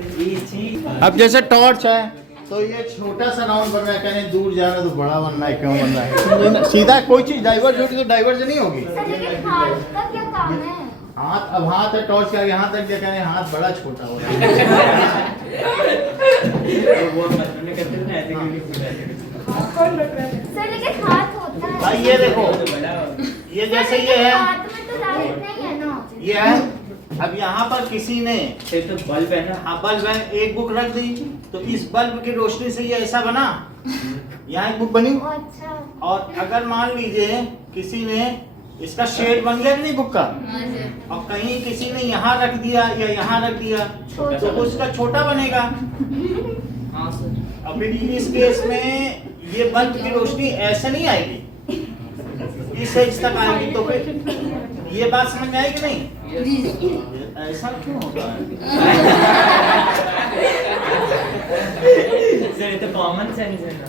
अब जैसे टॉर्च है तो ये छोटा सा राउंड बन रहा है, कहने दूर जा रहा है तो बड़ा बनना है, क्यों बन रहा है? सीधा कोई चीज डाइवर्ज होगी तो डाइवर्ज नहीं होगी। लेकिन हाथ का क्या काम है? हाथ, अब हाथ है टॉर्च का, हाथ तक क्या कहने, हाथ बड़ा छोटा हो रहा है। सर लेकिन हाथ होता है भाई ये देखो, ये जैसे ये है, हाथ में तो लाइट नहीं है ना। ये है। अब यहाँ पर किसी ने तो बल्ब है ना, हाँ बल्ब है, एक बुक रख दी तो इस बल्ब की रोशनी से ये ऐसा बना, यहाँ एक बुक बनी। अच्छा और अगर मान लीजिए किसी ने इसका शेड बन गया नहीं बुक का, और कहीं किसी ने यहाँ रख दिया या यहाँ रख दिया तो उसका छोटा बनेगा। हाँ सर। अब फिर इस केस में ये बल्ब की रोशनी ऐसे नहीं आएगी, इस एज तक आएगी, तो फिर ये बात समझ में आएगी नहीं? ऐसा क्यों होता है? सर ये तो कॉमन सेंस है ना।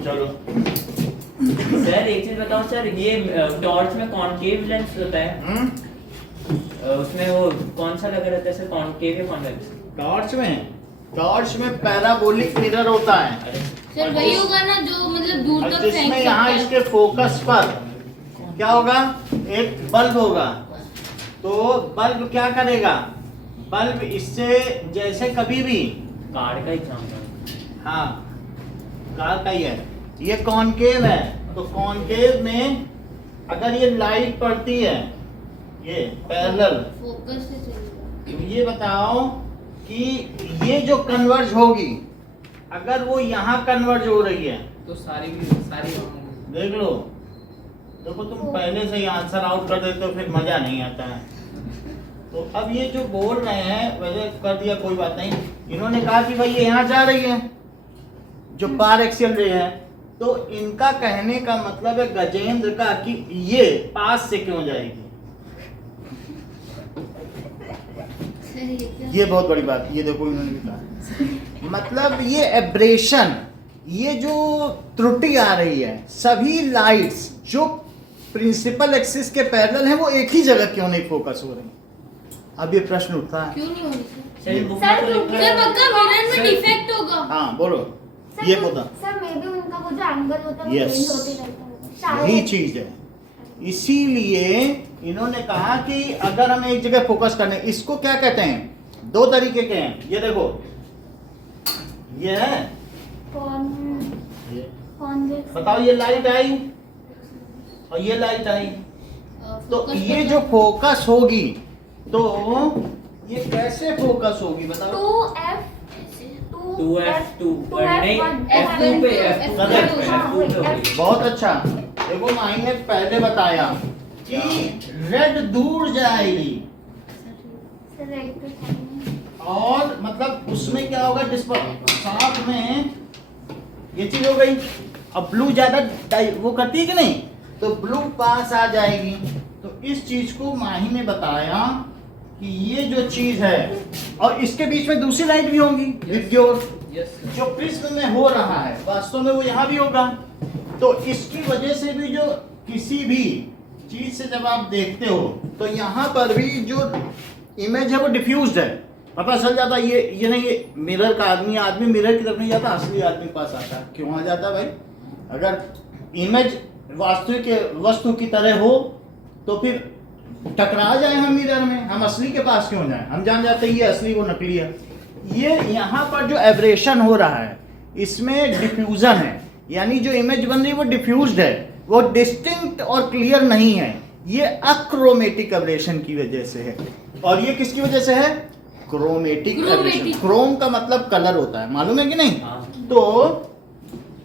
चलो सर एक चीज बताओ सर, ये टॉर्च में कॉनकेव लेंस होता है, उसमें वो कौन सा लगा रहता है सर, कॉनकेव या कॉन्वेक्स? टॉर्च में पैराबोलिक मिरर होता है सर वही होगा ना जो मतलब दूर और तक फेंक जिसमें सकता यहाँ है। इसके फोकस पर क्या होगा, एक बल्ब होगा। तो बल्ब क्या करेगा, बल्ब इससे जैसे कभी भी, कार्ड का एग्जाम हाँ कार का ही है, ये कॉनकेव है, तो कॉनकेव में अगर ये लाइट पड़ती है ये पैरेलल, फोकस से चलेगा। तो ये बताओ कि ये जो कन्वर्ज होगी, अगर वो यहाँ कन्वर्ज हो रही है तो सारी देख लो, देखो तुम पहले से ही आंसर आउट कर देते हो फिर मजा नहीं आता है। तो अब ये जो बोल रहे हैं वैसे कर दिया, कोई बात नहीं। इन्होंने कहा कि भाई ये यहाँ जा रही है जो पार एक्सियल रे है, तो इनका कहने का मतलब है गजेंद्र का कि ये पास से क्यों जाएगी। सर ये क्या? ये बहुत बड़ी बात, ये देखो इन्होंने भी कहा, मतलब ये एब्रेशन, ये जो त्रुटि आ रही है, सभी लाइट्स जो प्रिंसिपल एक्सिस के पैरेलल है वो एक ही जगह क्यों नहीं फोकस हो रही। अब ये प्रश्न उठता है। क्यों नहीं हो रही सर? सर ये बुक सर, में तो लिखा सर है पक्का मिरर में सर- डिफेक्ट होगा। हाँ बोलो, सर, ये बता, सर मे भी उनका वो जो एंगल होता है वो Yes. चेंज होते रहता है शायद। यही चीज है। इसीलिए इन्होंने कहा कि अगर हम एक जगह फोकस करने, इसको क्या कहते हैं, दो तरीके के हैं। ये देखो, ये है, कॉन्वेक्स बताओ ये लाइट आई और ये लाइट आई, तो फोकस ये करना- जो फोकस होगी तो ये कैसे फोकस होगी बताओ। 2F2 नहीं F2 पे F2 पे होगी। बहुत अच्छा, देखो माई ने पहले बताया कि रेड दूर जाएगी और मतलब उसमें क्या होगा, साथ में ये चीज हो गई। अब ब्लू ज्यादा वो करती है कि नहीं, तो ब्लू पास आ जाएगी। तो इस चीज को माही ने बताया कि ये जो चीज है, और इसके बीच में दूसरी लाइट भी होंगी विद्युत, जो प्रिज्म में हो रहा है वास्तव में वो यहाँ भी होगा। तो इसकी वजह से भी जो किसी भी चीज से जब आप देखते हो तो यहाँ पर भी जो इमेज है वो डिफ्यूज्ड है, पता चल जाता है। ये नहीं, ये मिरर का आदमी मिरर की तरफ नहीं जाता, असली आदमी पास आता है। क्यों आ जाता है भाई? अगर इमेज वस्तु की तरह हो तो फिर टकरा जाए हम मिरर में, हम असली के पास क्यों जाए? हम जान जाते हैं ये असली वो नकली है। ये यहाँ पर जो एब्रेशन हो रहा है इसमें डिफ्यूजन है, यानी जो इमेज बन रही है वो डिफ्यूज्ड है, वो डिस्टिंक्ट और क्लियर नहीं है। ये अक्रोमेटिक एब्रेशन की वजह से है। और ये किसकी वजह से है? Chromatic aberration. क्रोम का मतलब कलर होता है, मालूम है कि नहीं? तो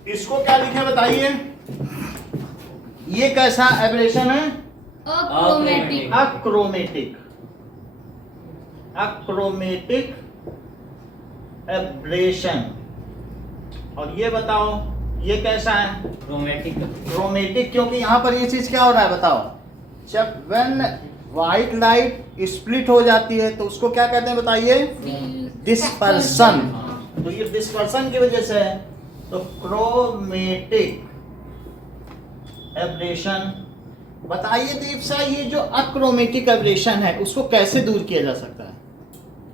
इसको क्या लिखे बताइए, ये कैसा एब्रेशन है? अक्रोमेटिक। Achromatic aberration. और ये बताओ ये कैसा है? क्रोमेटिक, क्योंकि यहाँ पर ये चीज क्या हो रहा है बताओ, जब व्हेन व्हाइट लाइट स्प्लिट हो जाती है तो उसको क्या कहते हैं बताइए? डिस्पर्सन। तो ये डिस्पर्सन की वजह से है। तो क्रोमेटिक एब्रेशन। बताइए दीप सा, ये जो अक्रोमेटिक एब्रेशन है उसको कैसे दूर किया जा सकता है?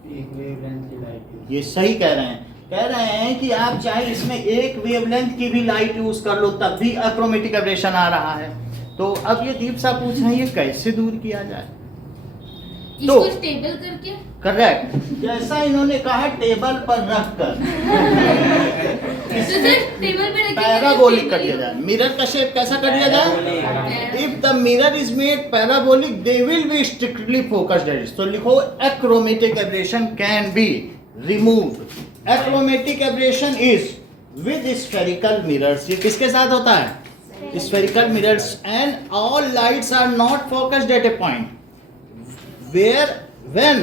एक वेवलेंथ की लाइट ये सही कह रहे हैं कि आप चाहे इसमें एक वेवलेंथ की भी लाइट यूज कर लो तब भी अक्रोमेटिक एब्रेशन आ रहा है। तो अब ये दीप साहब पूछ रहे हैं ये कैसे दूर किया जाए। इसको स्टेबल करके करेक्ट, जैसा इन्होंने कहा टेबल पर रख कर तो सर टेबल पे रख के पैराबोलिक कर दिया जाए। मिरर का शेप कैसा कर दिया जाए? If the mirror is made parabolic they will be strictly focused edge. तो लिखो achromatic aberration can be removed. Achromatic aberration is with spherical mirrors. ये किसके साथ होता है? Spherical mirrors and all lights are not focused at a point where when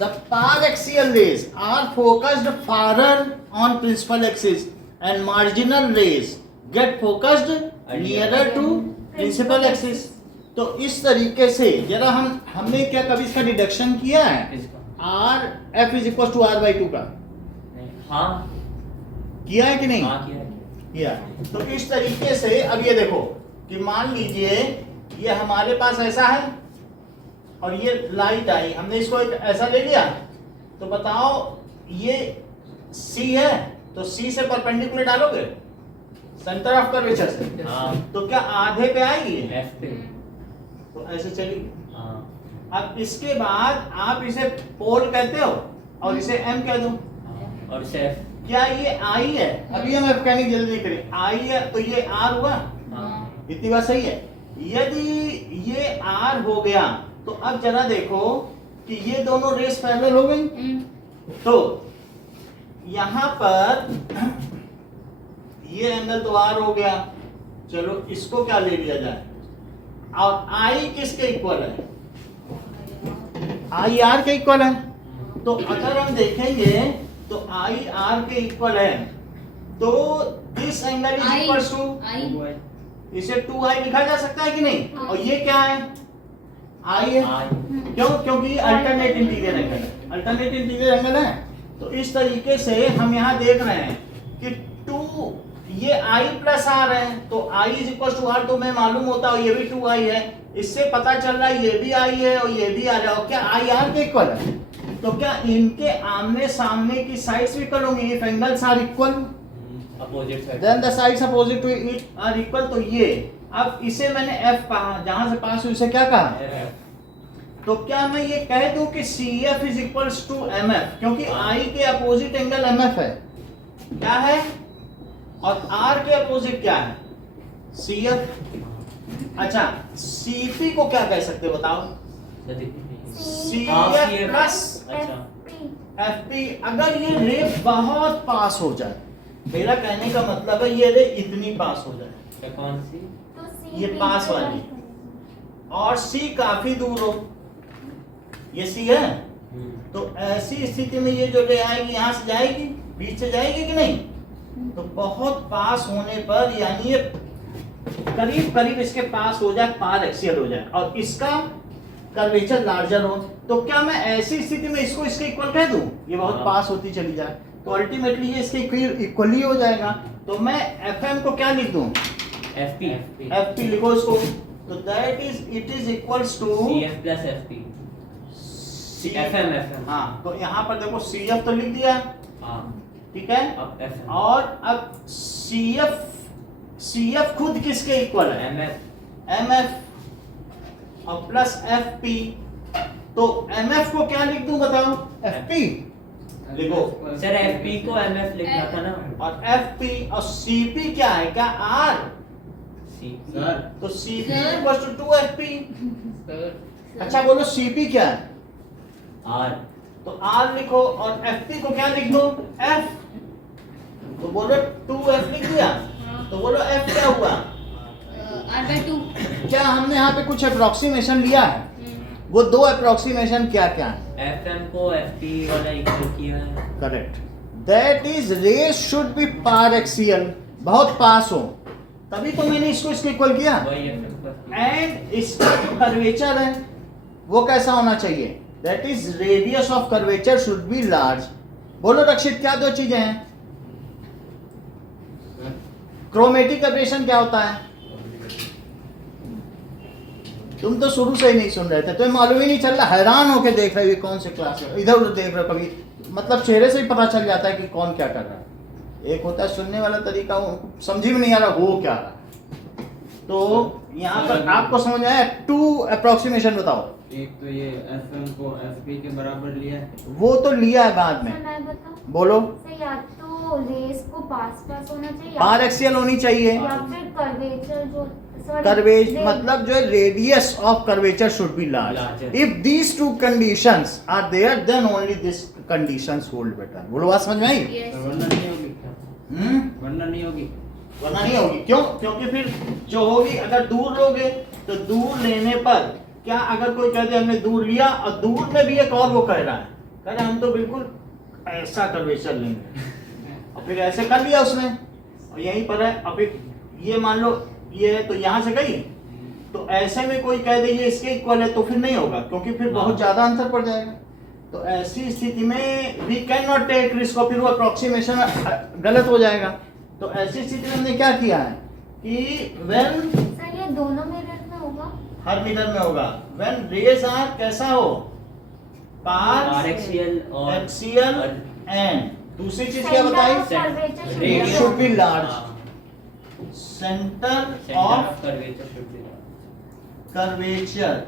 the paraxial rays are focused farther on principal axis and marginal rays get focused nearer to principal axis। तो इस तरीके से जरा हमने क्या कभी इसका deduction किया है? किसका? R F is equals to R by 2 का हाँ किया है कि नहीं? हाँ किया है। किया। तो इस तरीके से अब ये देखो कि मान लीजिए ये हमारे पास ऐसा है और ये लाइट आई, हमने इसको एक ऐसा ले लिया। तो बताओ ये C है तो C से परपेंडिकुलर डालोगे सेंटर ऑफ कर्वेचर से, हाँ तो क्या आधे पे आएगी ये? एफ पे तो ऐसे चलेगी। हाँ अब इसके बाद आप इसे पोल कहते हो और इसे M कह दो। हाँ, और इसे एफ क्या ये I है? अभी हम F कहने की जल्दी नहीं करें। I है तो ये R हुआ। हाँ इतनी बात सही है। यदि ये R हो गया तो अब जरा देखो कि ये दोनों रेस पैरेलल हो गई। तो यहां पर ये एंगल तो R हो गया, चलो इसको क्या ले लिया जाए? और I किसके इक्वल है? I R के इक्वल है। तो अगर हम देखेंगे तो I R के इक्वल है तो this angle is equals to, इसे 2I लिखा जा सकता है कि नहीं? और ये क्या है? I है। क्यों? क्योंकि अल्टरनेट इंटीरियर एंगल है। अल्टरनेट इंटीरियर एंगल है। तो इस तरीके से हम यहाँ देख रहे हैं कि 2 ये I प्लस R है तो I is equal to R तो मैं मालूम होता है ये भी 2I है। इससे पता चल रहा है ये भी I है और ये भी R है। और क्या I R के इक्वल है? तो क्या इनके आमने सामने की साइड्स भी इक्वल होंगी? If angles are equal opposite side then the sides opposite to it are equal. तो ये अब इसे मैंने F कहा, जहां से पास हुई उसे क्या कहा? तो क्या मैं ये कह दूं कि CF is equals to MF क्योंकि I के अपोजिट एंगल MF है, क्या है? और R के अपोजिट क्या है? CF। अच्छा CP को क्या कह सकते हो बताओ? CF plus FP। अगर ये रे बहुत पास हो जाए, मेरा कहने का मतलब है ये रे इतनी पास हो जाए, कौन सी? ये पास वाली, और C काफी दूर हो, ये C है। तो ऐसी स्थिति में ये जो रे आएगी यहाँ से जाएगी, बीच से जाएगी कि नहीं? तो बहुत पास होने पर यानी ये करीब करीब इसके पास हो जाए, पार एक्सियल हो जाए और इसका कर्वेचर लार्जर हो। तो क्या मैं ऐसी स्थिति में इसको इसके इक्वल कह दूं? ये बहुत पास होती चली जाए तो अल्टीमेटली ये इसके इक्वली हो जाएगा। तो मैं FM को क्या लिख दूं? FP लिखो इसको। तो that is it is equals to CF plus FP FM। हाँ तो यहाँ पर देखो CF तो लिख दिया, हाँ ठीक है। अब FM और अब CF खुद किसके इक्वल है? MF और प्लस FP। तो MF को क्या लिख दूं बताओ? FP लिखो। सर FP को MF लिखना था ना। और FP और CP क्या है? क्या R? सर तो CP sir. Equals to 2FP। अच्छा बोलो CP क्या है? R तो R लिखो और FP को क्या लिख दो? F। तो बोलो 2F लिख दिया, तो बोलो F क्या हुआ? R/2। क्या हमने यहाँ पे कुछ अप्रोक्सीमेशन लिया है? वो दो अप्रोक्सीमेशन क्या क्या है? FM को FP वाला इक्वल किया है। Correct. That is rays should be paraxial, बहुत पास हो, तभी तो मैंने इसको इसके इक्वल किया। वही FM प्लस एंड इसका जो कर्वेचर है वो कैसा होना चाहिए? That is radius of curvature should be large. बोलो रक्षित क्या दो चीजें हैं? क्रोमेटिक एब्रेशन क्या होता है? तुम तो शुरू से ही नहीं सुन रहे थे, तुम्हें मालूम ही नहीं चल रहा, हैरान होके देख रहे हो ये कौन से क्लास है, इधर उधर देख रहे हो, कभी मतलब चेहरे से ही पता चल जाता है कि कौन क्या कर रहा है। एक होता है सुनने वाला तरीका, वो समझ में नहीं आ रहा वो क्या रहा है। तो यहाँ पर आपको समझ में आया, 2 अप्रोक्सीमेशन बताओ। एक तो ये FM को FP के बराबर लिया है। वो तो लिया है बाद में, सर मैं बताऊं, बोलो। सर या तो रेस को पास होना चाहिए पार एक्सियल होनी चाहिए, या फिर कर्वेचर जो curvature मतलब जो radius of curvature should be large. Larger. If these 2 conditions are there then only this conditions hold better. बोलो बात समझ में आई? Yes. तो वरना नहीं होगी क्या? वरना नहीं होगी। वरना नहीं होगी, क्यों? क्योंकि फिर जो होगी, अगर दूर लोगे तो दूर लेने पर क्या, अगर कोई कह दे हमने दूर लिया और दूर में भी एक और वो कह रहा है, कह रहे हम तो बिल्कुल ऐसा कर्वेचर लेंगे, और फिर ऐसे कर लिया उसने, और यहीं पर है, और फिर ये मान लो ये है तो यहाँ से गई, तो ऐसे में कोई कह दे ये इसके इक्वल है तो फिर नहीं होगा, क्योंकि फिर बहुत ज्यादा अंतर पड़ जाएगा। तो ऐसी स्थिति में we can not take risk, और फिर वो अप्रोक्सीमेशन गलत हो जाएगा। तो ऐसी स्थिति में हमने क्या किया है कि व्हेन, सर ये दोनों मिरर में होगा, हर मिरर में होगा, व्हेन रेज आर कैसा हो, पार एक्सियल और एक्सियल, एंड दूसरी चीज क्या बताई, Radius. should be large, centre of curvature should be curvature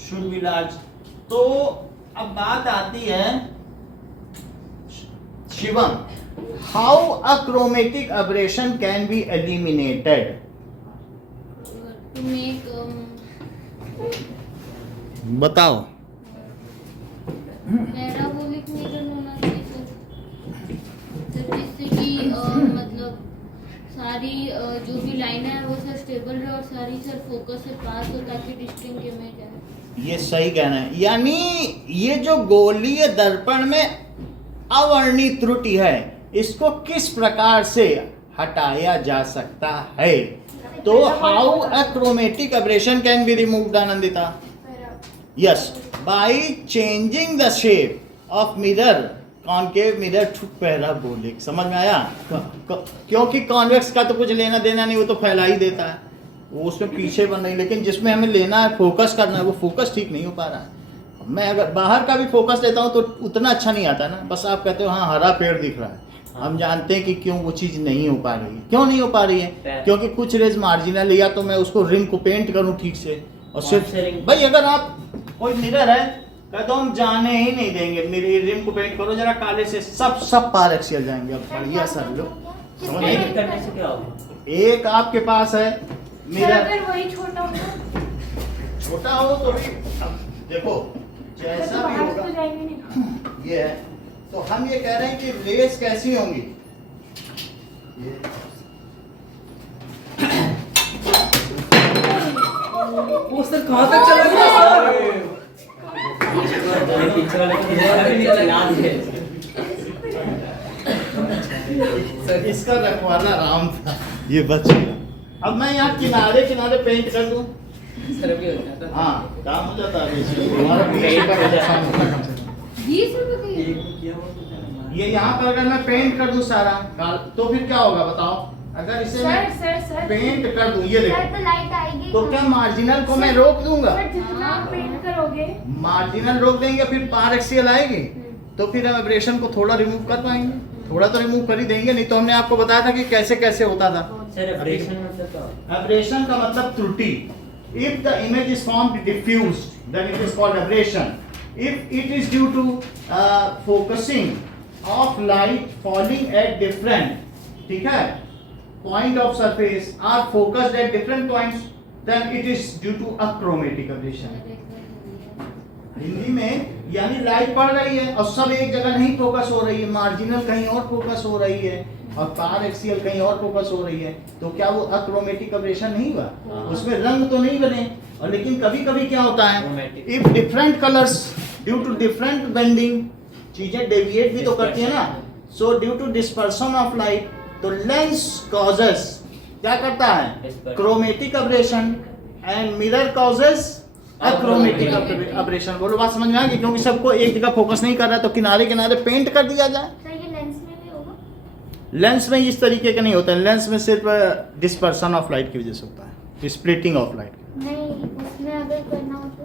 should be large. तो अब बात आती है Shivam, how a chromatic aberration can be eliminated? To make बताओ। पैराबोलिक मिरर होना चाहिए सर, जिससे कि मतलब सारी जो भी लाइन है वो सर स्टेबल रहे और सारी सर फोकस से पास हो, ताकि डिस्टिंक्ट इमेज आए। ये सही कहना है, यानी ये जो गोलीय दर्पण में अवर्णित त्रुटि है, इसको किस प्रकार से हटाया जा सकता है? तो how a chromatic aberration can be removed, Anandita? Yes, by changing the shape of mirror, concave mirror to parabolic. समझ में आया? क्योंकि कॉन्वेक्स का तो कुछ लेना देना नहीं, वो तो फैला ही देता है, वो उसमें पीछे बन रही, लेकिन जिसमें हमें लेना है, फोकस करना है, वो फोकस ठीक नहीं हो पा रहा है। मैं अगर बाहर का भी फोकस लेता हूँ तो उतना अच्छा नहीं आता ना, बस आप कहते हो हाँ हरा पेड़ दिख रहा है, हम जानते हैं कि क्यों वो चीज़ नहीं हो पा रही है। क्यों नहीं हो पा रही है? क्योंकि कुछ रेज मार्जिनल, या तो मैं उसको रिम को पेंट करूँ ठीक से, और सिर्फ भाई अगर आप कोई मिरर है कहते तो हम जाने ही नहीं देंगे, मेरी रिम को पेंट करो जरा काले से, सब पार एक्सियल जाएंगे। अब बढ़िया सर लो, समझ पेंट गए? करने से क्या होगा? एक आपके पास है सर मिरर, अगर वही छोटा होगा छोटा हो तो भी, अब देखो जैसा भी होगा, तो जाएंगे नहीं। ये है, तो हम ये कह रहे हैं कि रेस कैसी होंगी, ये वो सर कहाँ तक चला गया? पीछे वाले को याद है। सर इसका रखवाला राम था, ये बच गया। अब मैं यहाँ किनारे किनारे पेंट कर दूं, सर अभी हो जाता है। हाँ काम हो जाता है, हमारा पेंट का हो जाता नुकसान है। होता है कम से कम। 20 रुपए की किया हुआ तो है। ये यहाँ पर अगर मैं पेंट कर दूं सारा तो फिर क्या होगा बताओ? अगर इसे मैं सर पेंट कर दूं, ये देखो, सर तो लाइट आएगी, तो क्या मार्जिनल को मैं रोक दूंगा? सर जितना आप पेंट करोगे मार्जिनल रोक देंगे, फिर पार एक्सियल आएगी, तो फिर हम एब्रेशन को थोड़ा रिमूव कर पाएंगे, थोड़ा तो रिमूव कर ही देंगे। नहीं तो हमने आपको बताया था कि कैसे कैसे होता था। सर एब्रेशन मतलब क्या होता है? एब्रेशन का मतलब त्रुटि। If the image is formed diffused then it is called aberration. If it is due to focusing of light falling at different, ठीक है, point of surface are focused at different points, then it is due to achromatic aberration। Hindi में यानी light पड़ रही है और सब एक जगह नहीं फोकस हो रही है, मार्जिनल कहीं और फोकस हो रही है और पार एक्सियल कहीं और फोकस हो रही है, तो क्या वो अक्रोमेटिक अबरेशन नहीं हुआ? उसमें रंग तो नहीं बने। और लेकिन कभी कभी क्या होता है, if different colours due to different bending, चीजें डेविएट भी तो करती है ना, so due to dispersion of light, तो लेंस कॉजेस क्या करता है? Chromatic aberration, and mirror causes achromatic aberration. बोलो बात समझ में आ गई? क्योंकि सबको एक जगह फोकस नहीं कर रहा, तो किनारे किनारे पेंट कर दिया जाए। सर ये लेंस में भी होगा? लेंस में इस तरीके का नहीं होता है, लेंस में सिर्फ डिस्पर्सन ऑफ लाइट की वजह से होता है, स्प्लिटिंग ऑफ लाइट। नहीं अगर करना हो तो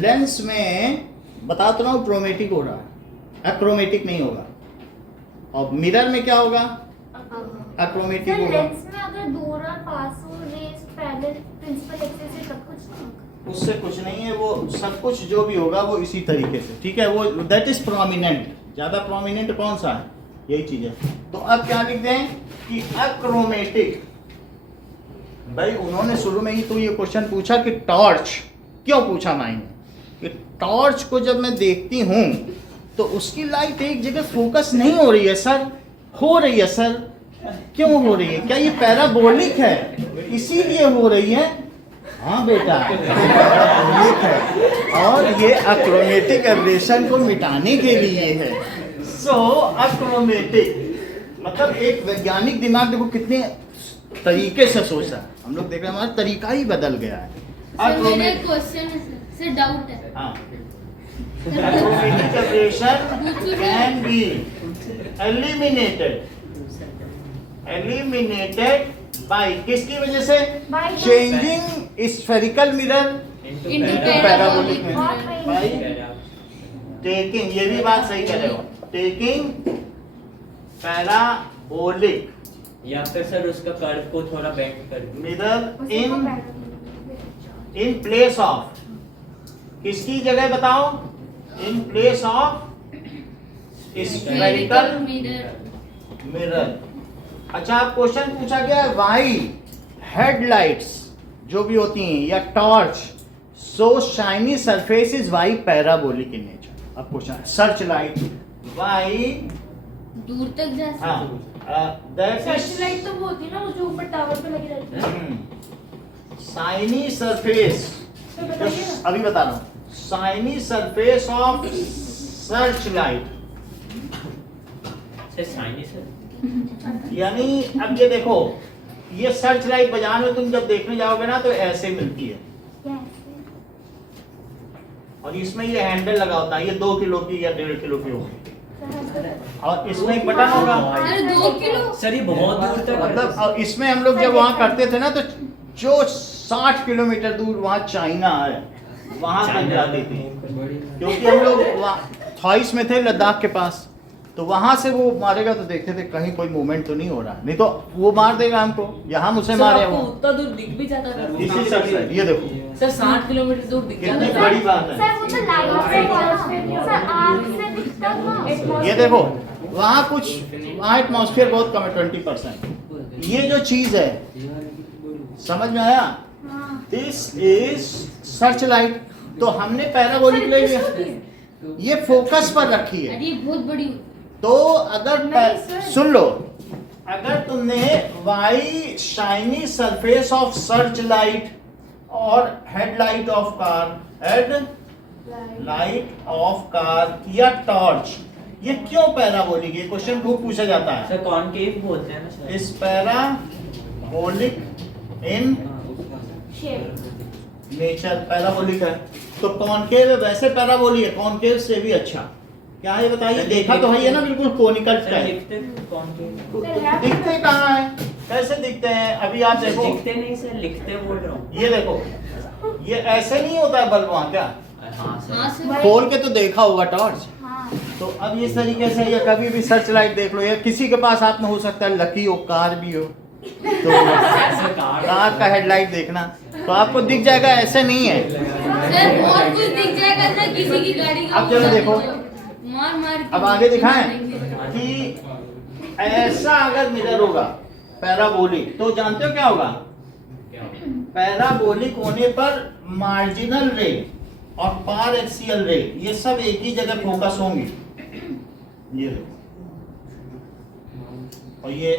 लेंस में बता तो रहा हूँ क्रोमेटिक हो रहा है, अक्रोमेटिक नहीं होगा। और मिरर में क्या होगा? अक्रोमेटिक सर होगा। लेंस में अगर दूर और पास हो, रेस पैरेलल प्रिंसिपल एक्सिस से सब कुछ उससे कुछ नहीं है, वो सब कुछ जो भी होगा वो इसी तरीके से, ठीक है। वो दैट इज प्रोमिनेंट। ज्यादा प्रोमिनेंट कौन सा है? यही चीज है। तो अब क्या लिखते हैं कि अक्रोमेटिक। भाई उन्होंने शुरू में ही तो ये क्वेश्चन पूछा कि टॉर्च क्यों पूछा मायने कि टॉर्च को जब मैं देखती हूँ तो उसकी लाइट एक जगह फोकस नहीं हो रही है सर। हो रही है सर। क्यों हो रही है? क्या ये पैराबोलिक है इसीलिए हो रही है? हाँ बेटा, पैराबोलिक है और ये अक्रोमेटिक एब्रेशन को मिटाने के लिए है। सो अक्रोमेटिक मतलब एक वैज्ञानिक दिमाग देखो कितने तरीके से सोचा। हम लोग देख रहे हैं हमारा तरीका ही बदल गया है। सर मेरा एक क्वेश्चन है सर डाउट है। हाँ, Achromatic aberration can be eliminated by किसकी वजह से? By changing spherical mirror Into parabolic parabolic mirror mirror. by taking, ये भी बात सही कह रहे हो, taking parabolic या फिर सर उसका कर्व को थोड़ा बेंड कर दूं। mirror उसी को in parallel in place of किसकी जगह बताओ? In place of spherical mirror mirror। अच्छा, आप क्वेश्चन पूछा गया है वाई हेडलाइट्स जो भी होती हैं या torch so shiny surface is why parabolic in nature. अब क्वेश्चन सर्च लाइट वाई दूर तक जा सकते हाँ दैट सर्च लाइट तो वो होती है ना, वो जो ऊपर टावर पे लगी रहती है। शाइनी सरफेस तो बताइए ना। अभी बता रहा हूँ। Shiny surface of search light sir shiny sir यानी अब ये देखो, ये सर्च लाइट बाजार में तुम जब देखने जाओगे ना तो ऐसे मिलती है और इसमें ये हैंडल लगा होता है। ये 2 किलो की या 1.5 किलो की होगी और इसमें एक बटन होगा। सर 2 किलो सर ये बहुत दूर तक मतलब और इसमें हम लोग जब वहाँ करते थे ना तो जो 60 किलोमीटर दूर वहाँ चाइना है वहाँ तक जाती थी, क्योंकि हम लोग थॉइस में थे लद्दाख के पास, तो वहां से वो मारेगा तो देखते थे कहीं कोई मूवमेंट तो नहीं हो रहा, नहीं तो वो मार देगा हमको या हम उसे मारे। वो उतना दूर दिख भी जाता था इसी सर्च लाइट ये देखो सर 60 किलोमीटर दूर दिख कितनी जाता बड़ी बात है। सर वो तो लाइट से था, सर आँख से दिखता था। ये देखो वहाँ कुछ वहाँ एटमॉस्फेयर बहुत कम है 20%। ये जो चीज है समझ में आया? This is search light. तो हमने पैराबोलिक ले लिया, ये फोकस पर रखी है। अरे ये बहुत बड़ी तो अगर नहीं, सर। सुन लो, अगर तुमने why shiny surface of search light और headlight of car, headlight of car या टॉर्च, ये क्यों पैराबोलिक? ये क्वेश्चन खूब पूछा जाता है। सर कॉनकेव बोलते हैं ना सर। इस पैराबोलिक इन नेचर पैराबोलिक है तो कॉनकेव वैसे पैराबोलिक है, कॉनकेव से भी अच्छा क्या है बताइए? देखा तो है ये ना बिल्कुल कोनिकल सर टाइप। लिखते कॉनकेव दिखते कहाँ है? कैसे दिखते हैं? अभी आप देखो, दिखते नहीं सर, लिखते बोल रहा हूँ। ये देखो, ये ऐसे नहीं होता है बल्ब वहाँ क्या? हाँ सर। हाँ सर खोल के तो देखा होगा टॉर्च। हाँ तो अब इस तरीके से या कभी भी सर्च लाइट देख लो, या किसी के पास हाथ में हो सकता है लकी हो, कार भी हो, तो कार का हेडलाइट देखना तो आपको दिख जाएगा, ऐसे नहीं है। सर और कुछ दिख जाएगा सर, किसी की गाड़ी का अब चलो देखो, मार मार के अब आगे दिखाएं मारेंगे। कि ऐसा अगर मिरर होगा पैराबोलिक तो जानते हो क्या होगा? पैराबोलिक होने पर मार्जिनल रे और पार एक्सियल रे ये सब एक ही जगह फोकस होंगी। ये देखो, और ये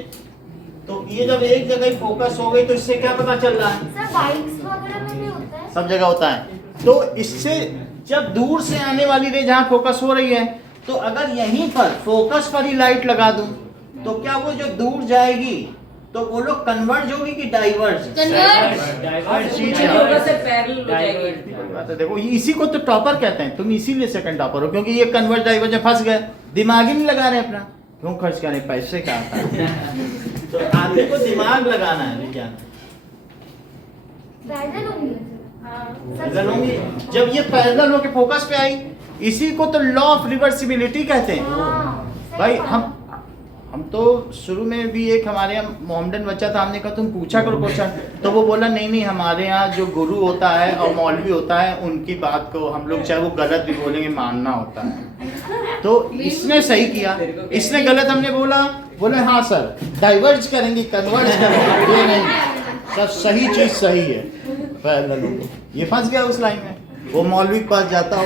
तो ये जब एक जगह ही फोकस हो गई तो इससे क्या पता चल रहा है? सर बाइक्स वगैरह में भी होता है। सब जगह होता है। तो इससे जब दूर से आने वाली रे जहाँ फोकस हो रही है तो अगर यहीं पर फोकस पर ही लाइट लगा दूं तो क्या वो जो दूर जाएगी तो वो लोग कन्वर्ज होगी कि डाइवर्ज? कन्वर्ज चीज सर है। योगा से पैरेलल हो जाएगी। बात है, देखो इसी को तो टॉपर कहते हैं। तुम इसीलिए सेकंड टॉपर हो क्योंकि ये कन्वर्ज डाइवर्ज में फंस गए, दिमाग ही नहीं लगा रहे अपना। क्यों खर्च करें पैसे का आता है तो आदमी को दिमाग लगाना है विज्ञान। पैरेलल होंगे। हाँ पैरेलल होंगी। जब ये पैरेलल होके फोकस पे आई, इसी को तो लॉ ऑफ रिवर्सिबिलिटी कहते हैं। हाँ, सही भाई बात। हम तो शुरू में भी एक हमारे यहाँ मोहम्मदन बच्चा था, हमने कहा तुम पूछा करो क्वेश्चन, तो वो बोला नहीं हमारे यहाँ जो गुरु होता है और मौलवी होता है उनकी बात को हम लोग चाहे वो गलत भी बोलेंगे मानना होता है। तो इसने सही किया, इसने गलत हमने बोला हाँ सर डाइवर्ज करेंगे कन्वर्ज करेंगे, ये नहीं सब सही चीज सही है। पैरेलल हो, ये फंस गया उस लाइन में, वो मौलवी के पास जाता हो।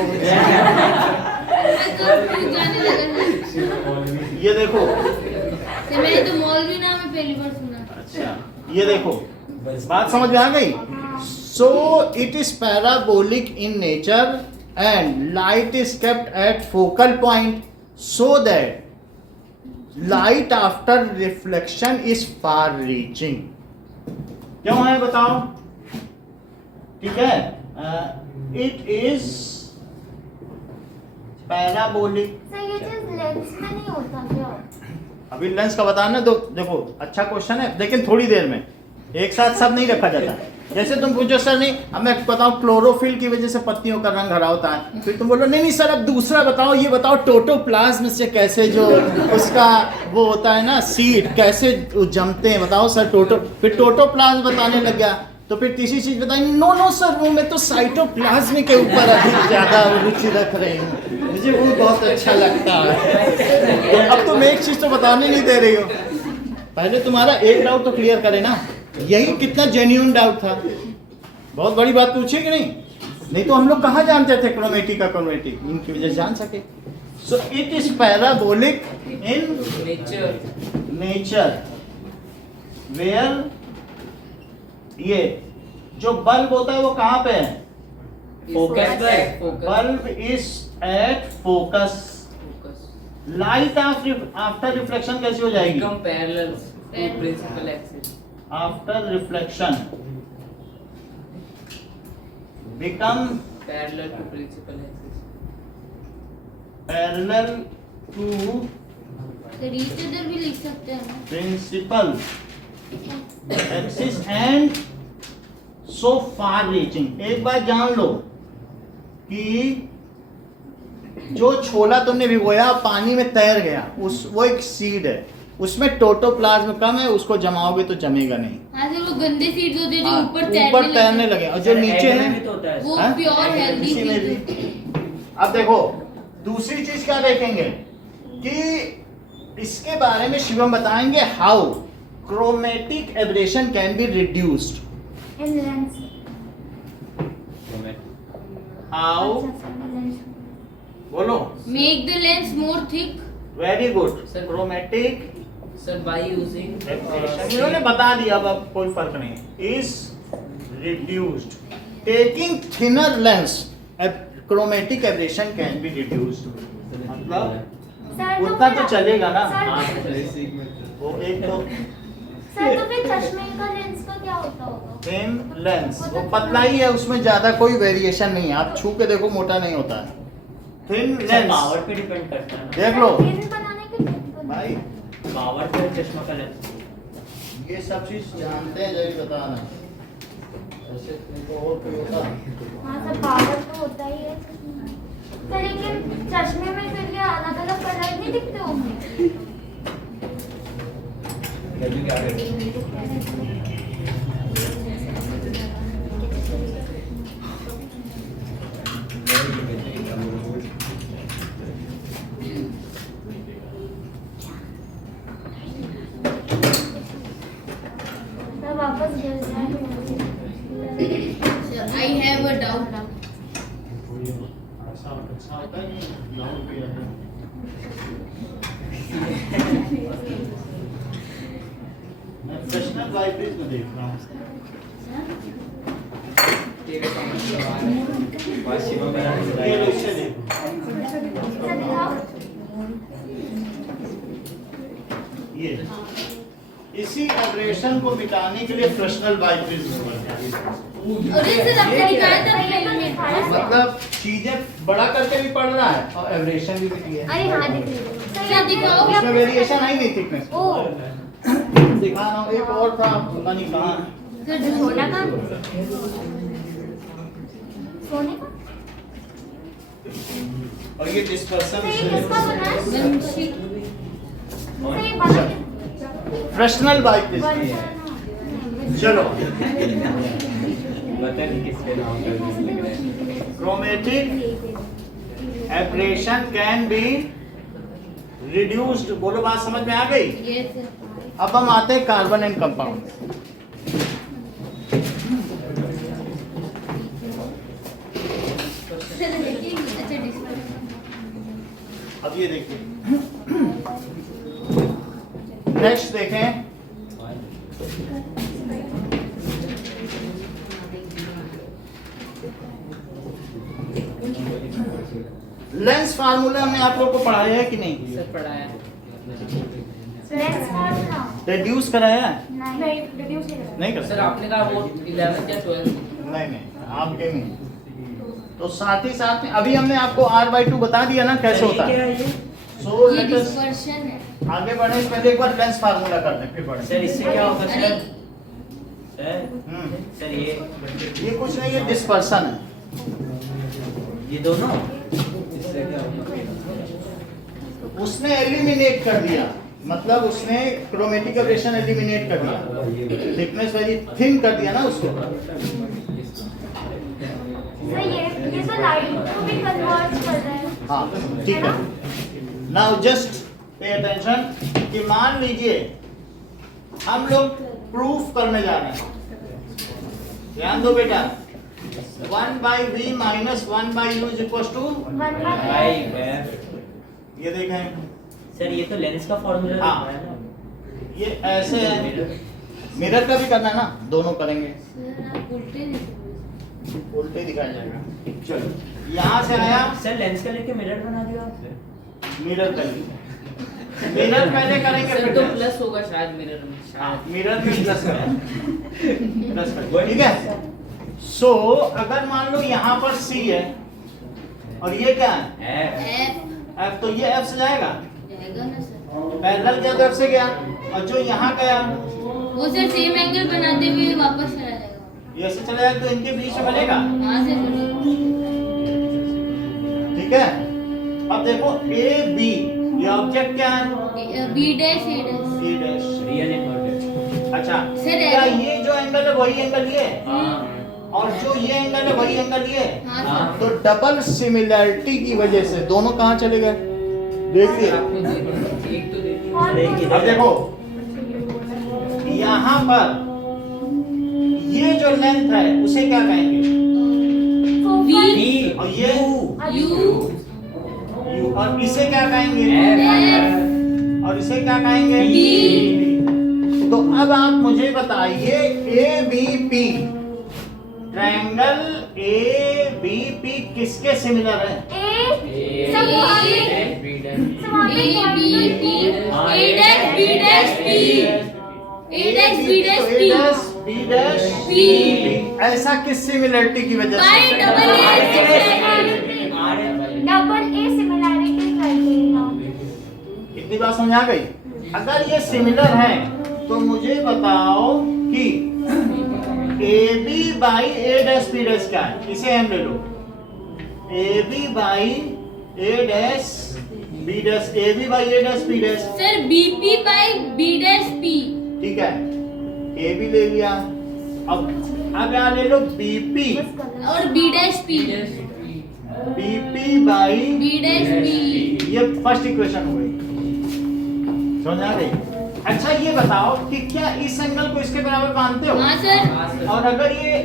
जाने लगा। ये देखो, मैंने तो मौलवी नाम है पहली बार सुना। अच्छा ये देखो बात समझ में आ गई। सो it is parabolic in nature and light is kept at focal point so that light after reflection is far reaching. क्यों है बताओ? ठीक है, इट इज पैराबोलिक। सर ये चीज लेंस में नहीं होता क्या? अभी लेंस का बताना दो। देखो अच्छा क्वेश्चन है, लेकिन थोड़ी देर में, एक साथ सब नहीं रखा जाता। जैसे तुम पूछो सर नहीं, अब मैं बताऊं क्लोरोफिल की वजह से पत्तियों का रंग हरा होता है, फिर तुम बोलो नहीं सर अब दूसरा बताओ, ये बताओ टोटोप्लाज्म से कैसे जो उसका वो होता है ना सीड कैसे जमते हैं, बताओ सर फिर टोटोप्लाज्म बताने लग गया, तो फिर तीसरी चीज बताई नो सर वो मैं तो साइटोप्लाज्म के ऊपर अधिक ज्यादा रुचि रख रही हूँ, मुझे वो बहुत अच्छा लगता है। तो अब तुम एक चीज तो बताने नहीं दे रही हो, पहले तुम्हारा एक डाउट तो क्लियर करे ना, यही कितना जेन्युइन डाउट था। बहुत बड़ी बात पूछी कि नहीं तो हम लोग कहाँ जानते थे क्रोमेटिक का क्रोमेटिक, इनकी वजह से जान सके। So it is parabolic in nature where ये जो बल्ब होता है वो कहाँ पे है? फोकस पर। Bulb is at focus. Light after reflection कैसी हो जाएगी? Become parallel to principal axis. After reflection become Parallel to principal axis. Parallel to sir इस इधर भी लिख सकते हैं ना। Principal axis and so far reaching. एक बात जान लो कि जो छोला तुमने भिगोया पानी में तैर गया, वो एक सीड है, उसमें टोटोप्लाज्म कम है, उसको जमाओगे तो जमेगा नहीं। हाँ सर वो गंदे सीड्स होते हैं जो हाँ, ऊपर तैरने लगे और जो नीचे है वो हाँ? प्योर हेल्दी इसी में सीड्स। भी। अब देखो दूसरी चीज क्या देखेंगे कि इसके बारे में शिवम बताएंगे how chromatic aberration can be reduced in lens. How बोलो make the lens more thick. Very good Sir. Chromatic Sir, by using aberration इन्होंने बता दिया, अब कोई फर्क नहीं। Is reduced taking thinner lens chromatic aberration can be reduced. मतलब sir उतना तो चलेगा ना। सर वो एक तो तो फिर चश्मे का लेंस का क्या होता होगा? थिन लेंस वो पतला ही है, उसमें ज्यादा कोई वेरिएशन नहीं है, आप छू के देखो मोटा नहीं होता है। थिन लेंस पावर पे डिपेंड करता है ना। देख लो लेंस बनाने के लिए भाई, पावर पे चश्मा का लेंस। ये सब चीज जानते हैं, जरूर बताना ऐसे तुमको और कोई होता। हाँ सर पावर तो होता ही है सर, लेकिन चश्मे में फिर ये अलग अलग कलर नहीं दिखते होंगे? सर वापस गिर जाए। Sir I have a doubt. मैं प्रोफेशनल लाइब्रेरीज में देख रहा हूँ। ये लो, इससे देखो। सर दिखाओ। ये इसी एब्रेशन को मिटाने के लिए फ्रेशनल वाइब्रेशन और ये सर आपने दिखाया था पहले तो दिखाया है। मतलब चीजें बड़ा करके भी पढ़ रहा है और एब्रेशन भी दिखी है। अरे हाँ दिख रही है। सर क्या दिखाओगे? इसमें वेरिएशन है ही नहीं थिकनेस। ओ दिखा रहा हूँ, एक और था पता नहीं कहाँ है। सर छोटा का सोने का? और ये डिस्पर्सन तो ये किसका बना है? वंशी तो ये बना फ्रैक्शनल बाइक चलो बता नहीं किसके नाम पे लिख रहे हैं। Chromatic aberration can be reduced. बोलो बात समझ में आ गई? ये सर अब हम आते हैं कार्बन एंड कंपाउंड। सर देखिए अच्छा डिस्कशन अब ये देखिए, नेक्स्ट देखें। लेंस फार्मूला हमने आप लोग को पढ़ाया है कि नहीं? सर पढ़ाया है। लेंस फार्मूला रिड्यूस कराया है? नहीं रिड्यूस नहीं कराया? सर आपने कहा वो 11th या 12th नहीं आपके नहीं। तो साथ ही साथ में अभी हमने आपको r/2 बता दिया ना कैसे होता क्या है। है ये? सो ये लेट अस डिस्पर्शन है आगे बढ़े, पहले एक बार लेंस फार्मूला कर दें फिर बढ़े। सर इससे क्या होगा अरे सर? सर सर ये कुछ नहीं, ये डिस्पर्सन है। ये दोनों इससे क्या होगा? उसने एलिमिनेट कर दिया, मतलब उसने क्रोमेटिक एब्रेशन एलिमिनेट कर दिया, थिकनेस वेरी थिन कर दिया ना उसको। सर ये तो लाइट को भी कन्वर्ट कर रहा है। हाँ ठीक है। नाउ जस्ट पे अटेंशन कि मान लीजिए हम लोग प्रूफ करने जा रहे हैं, ध्यान दो बेटा। 1/v minus 1/u is equals to, भाई ये देखें सर ये तो लेंस का फॉर्मूला हाँ। है ना। ये ऐसे है, मिरर का भी करना है ना, दोनों करेंगे, सर आप उल्टे नहीं उल्टे दिखाया जाएगा। चलो यहाँ से आया सर लेंस का लेके मिरर बना दिया आपने। मिरर का, मिरर पहले करेंगे सर फिर तो लेंस। प्लस होगा शायद मिरर में हाँ, शायद। मिरर में प्लस करें, प्लस करें, ठीक है। सो अगर मान लो यहाँ पर C है और ये क्या है है F, तो ये F से जाएगा, जाएगा ना सर पैरेलल गया तो F से गया, और जो यहाँ गया वो सर सेम एंगल बनाते हुए वापस चला जाएगा ये ऐसे चला जाएगा, तो इनके बीच में बनेगा, वहां से ठीक है। अब देखो AB, ये ऑब्जेक्ट क्या है? B dash A dash A dash. Real inverted. अच्छा सर, क्या ये जो एंगल है वही एंगल ये है? हाँ और जो ये एंगल है वही एंगल ये है? हाँ हाँ। सर तो डबल सिमिलैरिटी की वजह से दोनों कहाँ चले गए? देखिए आपने देखा एक तो देखी और अब देखो यहाँ पर ये जो लेंथ है उसे क्या कहेंगे? वी और ये यू U, और इसे क्या कहेंगे? एफ और इसे क्या कहेंगे? B। तो अब आप मुझे बताइए ABP, ट्रायंगल ABP किसके सिमिलर है? ए सब आगे A B T A dash B dash B A dash B dash B B dash P। ऐसा किस सिमिलरिटी की वजह बाय से? Double double A similarity criteria. इतनी बात समझ आ गई? अगर ये सिमिलर है तो मुझे बताओ कि AB by A dash B dash क्या है? इसे हम ले लो, AB by A dash B dash, AB by A dash B dash, sir BP by B dash P ठीक है। AB ले लिया, अब यहाँ ले लो BP, और B dash P BP by B dash P ये फर्स्ट इक्वेशन हो गई, समझ आ गई? अच्छा ये बताओ कि क्या इस एंगल को इसके बराबर मानते हो? हाँ सर और अगर ये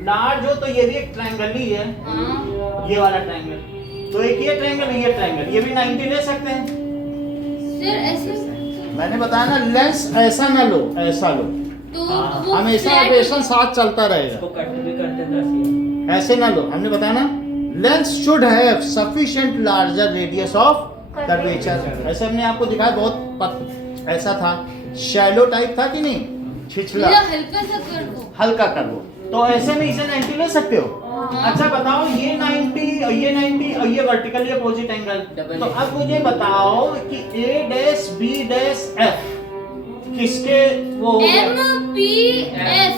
लार्ज हो तो ये भी एक ट्रायंगल ही है, हाँ ये वाला ट्रायंगल, तो एक ये ट्रायंगल ये ट्रायंगल, ये भी 90 ले सकते हैं। सर ऐसे मैंने बताया ना, लेंस ऐसा ना लो, ऐसा लो, तो हाँ, वो हमेशा flat- ऑपरेशन साथ चलता रहेगा, इसको कट भी करते थे ऐसे। ऐसे ना लो। हमने बताया ना, lens should have sufficient larger radius of curvature. ऐसे हमने आपको दिखाया, बहुत ऐसा था, शैलो टाइप था कि नहीं, छिछला, मेरा हल्का सा कर दो हल्का कर लो, तो ऐसे में इसे 90 ले सकते हो। अच्छा बताओ, ये 90 और ये 90 और ये वर्टिकली अपोजिट एंगल, तो अब मुझे बताओ कि A dash B dash F किसके वो हो गया? एम पी एफ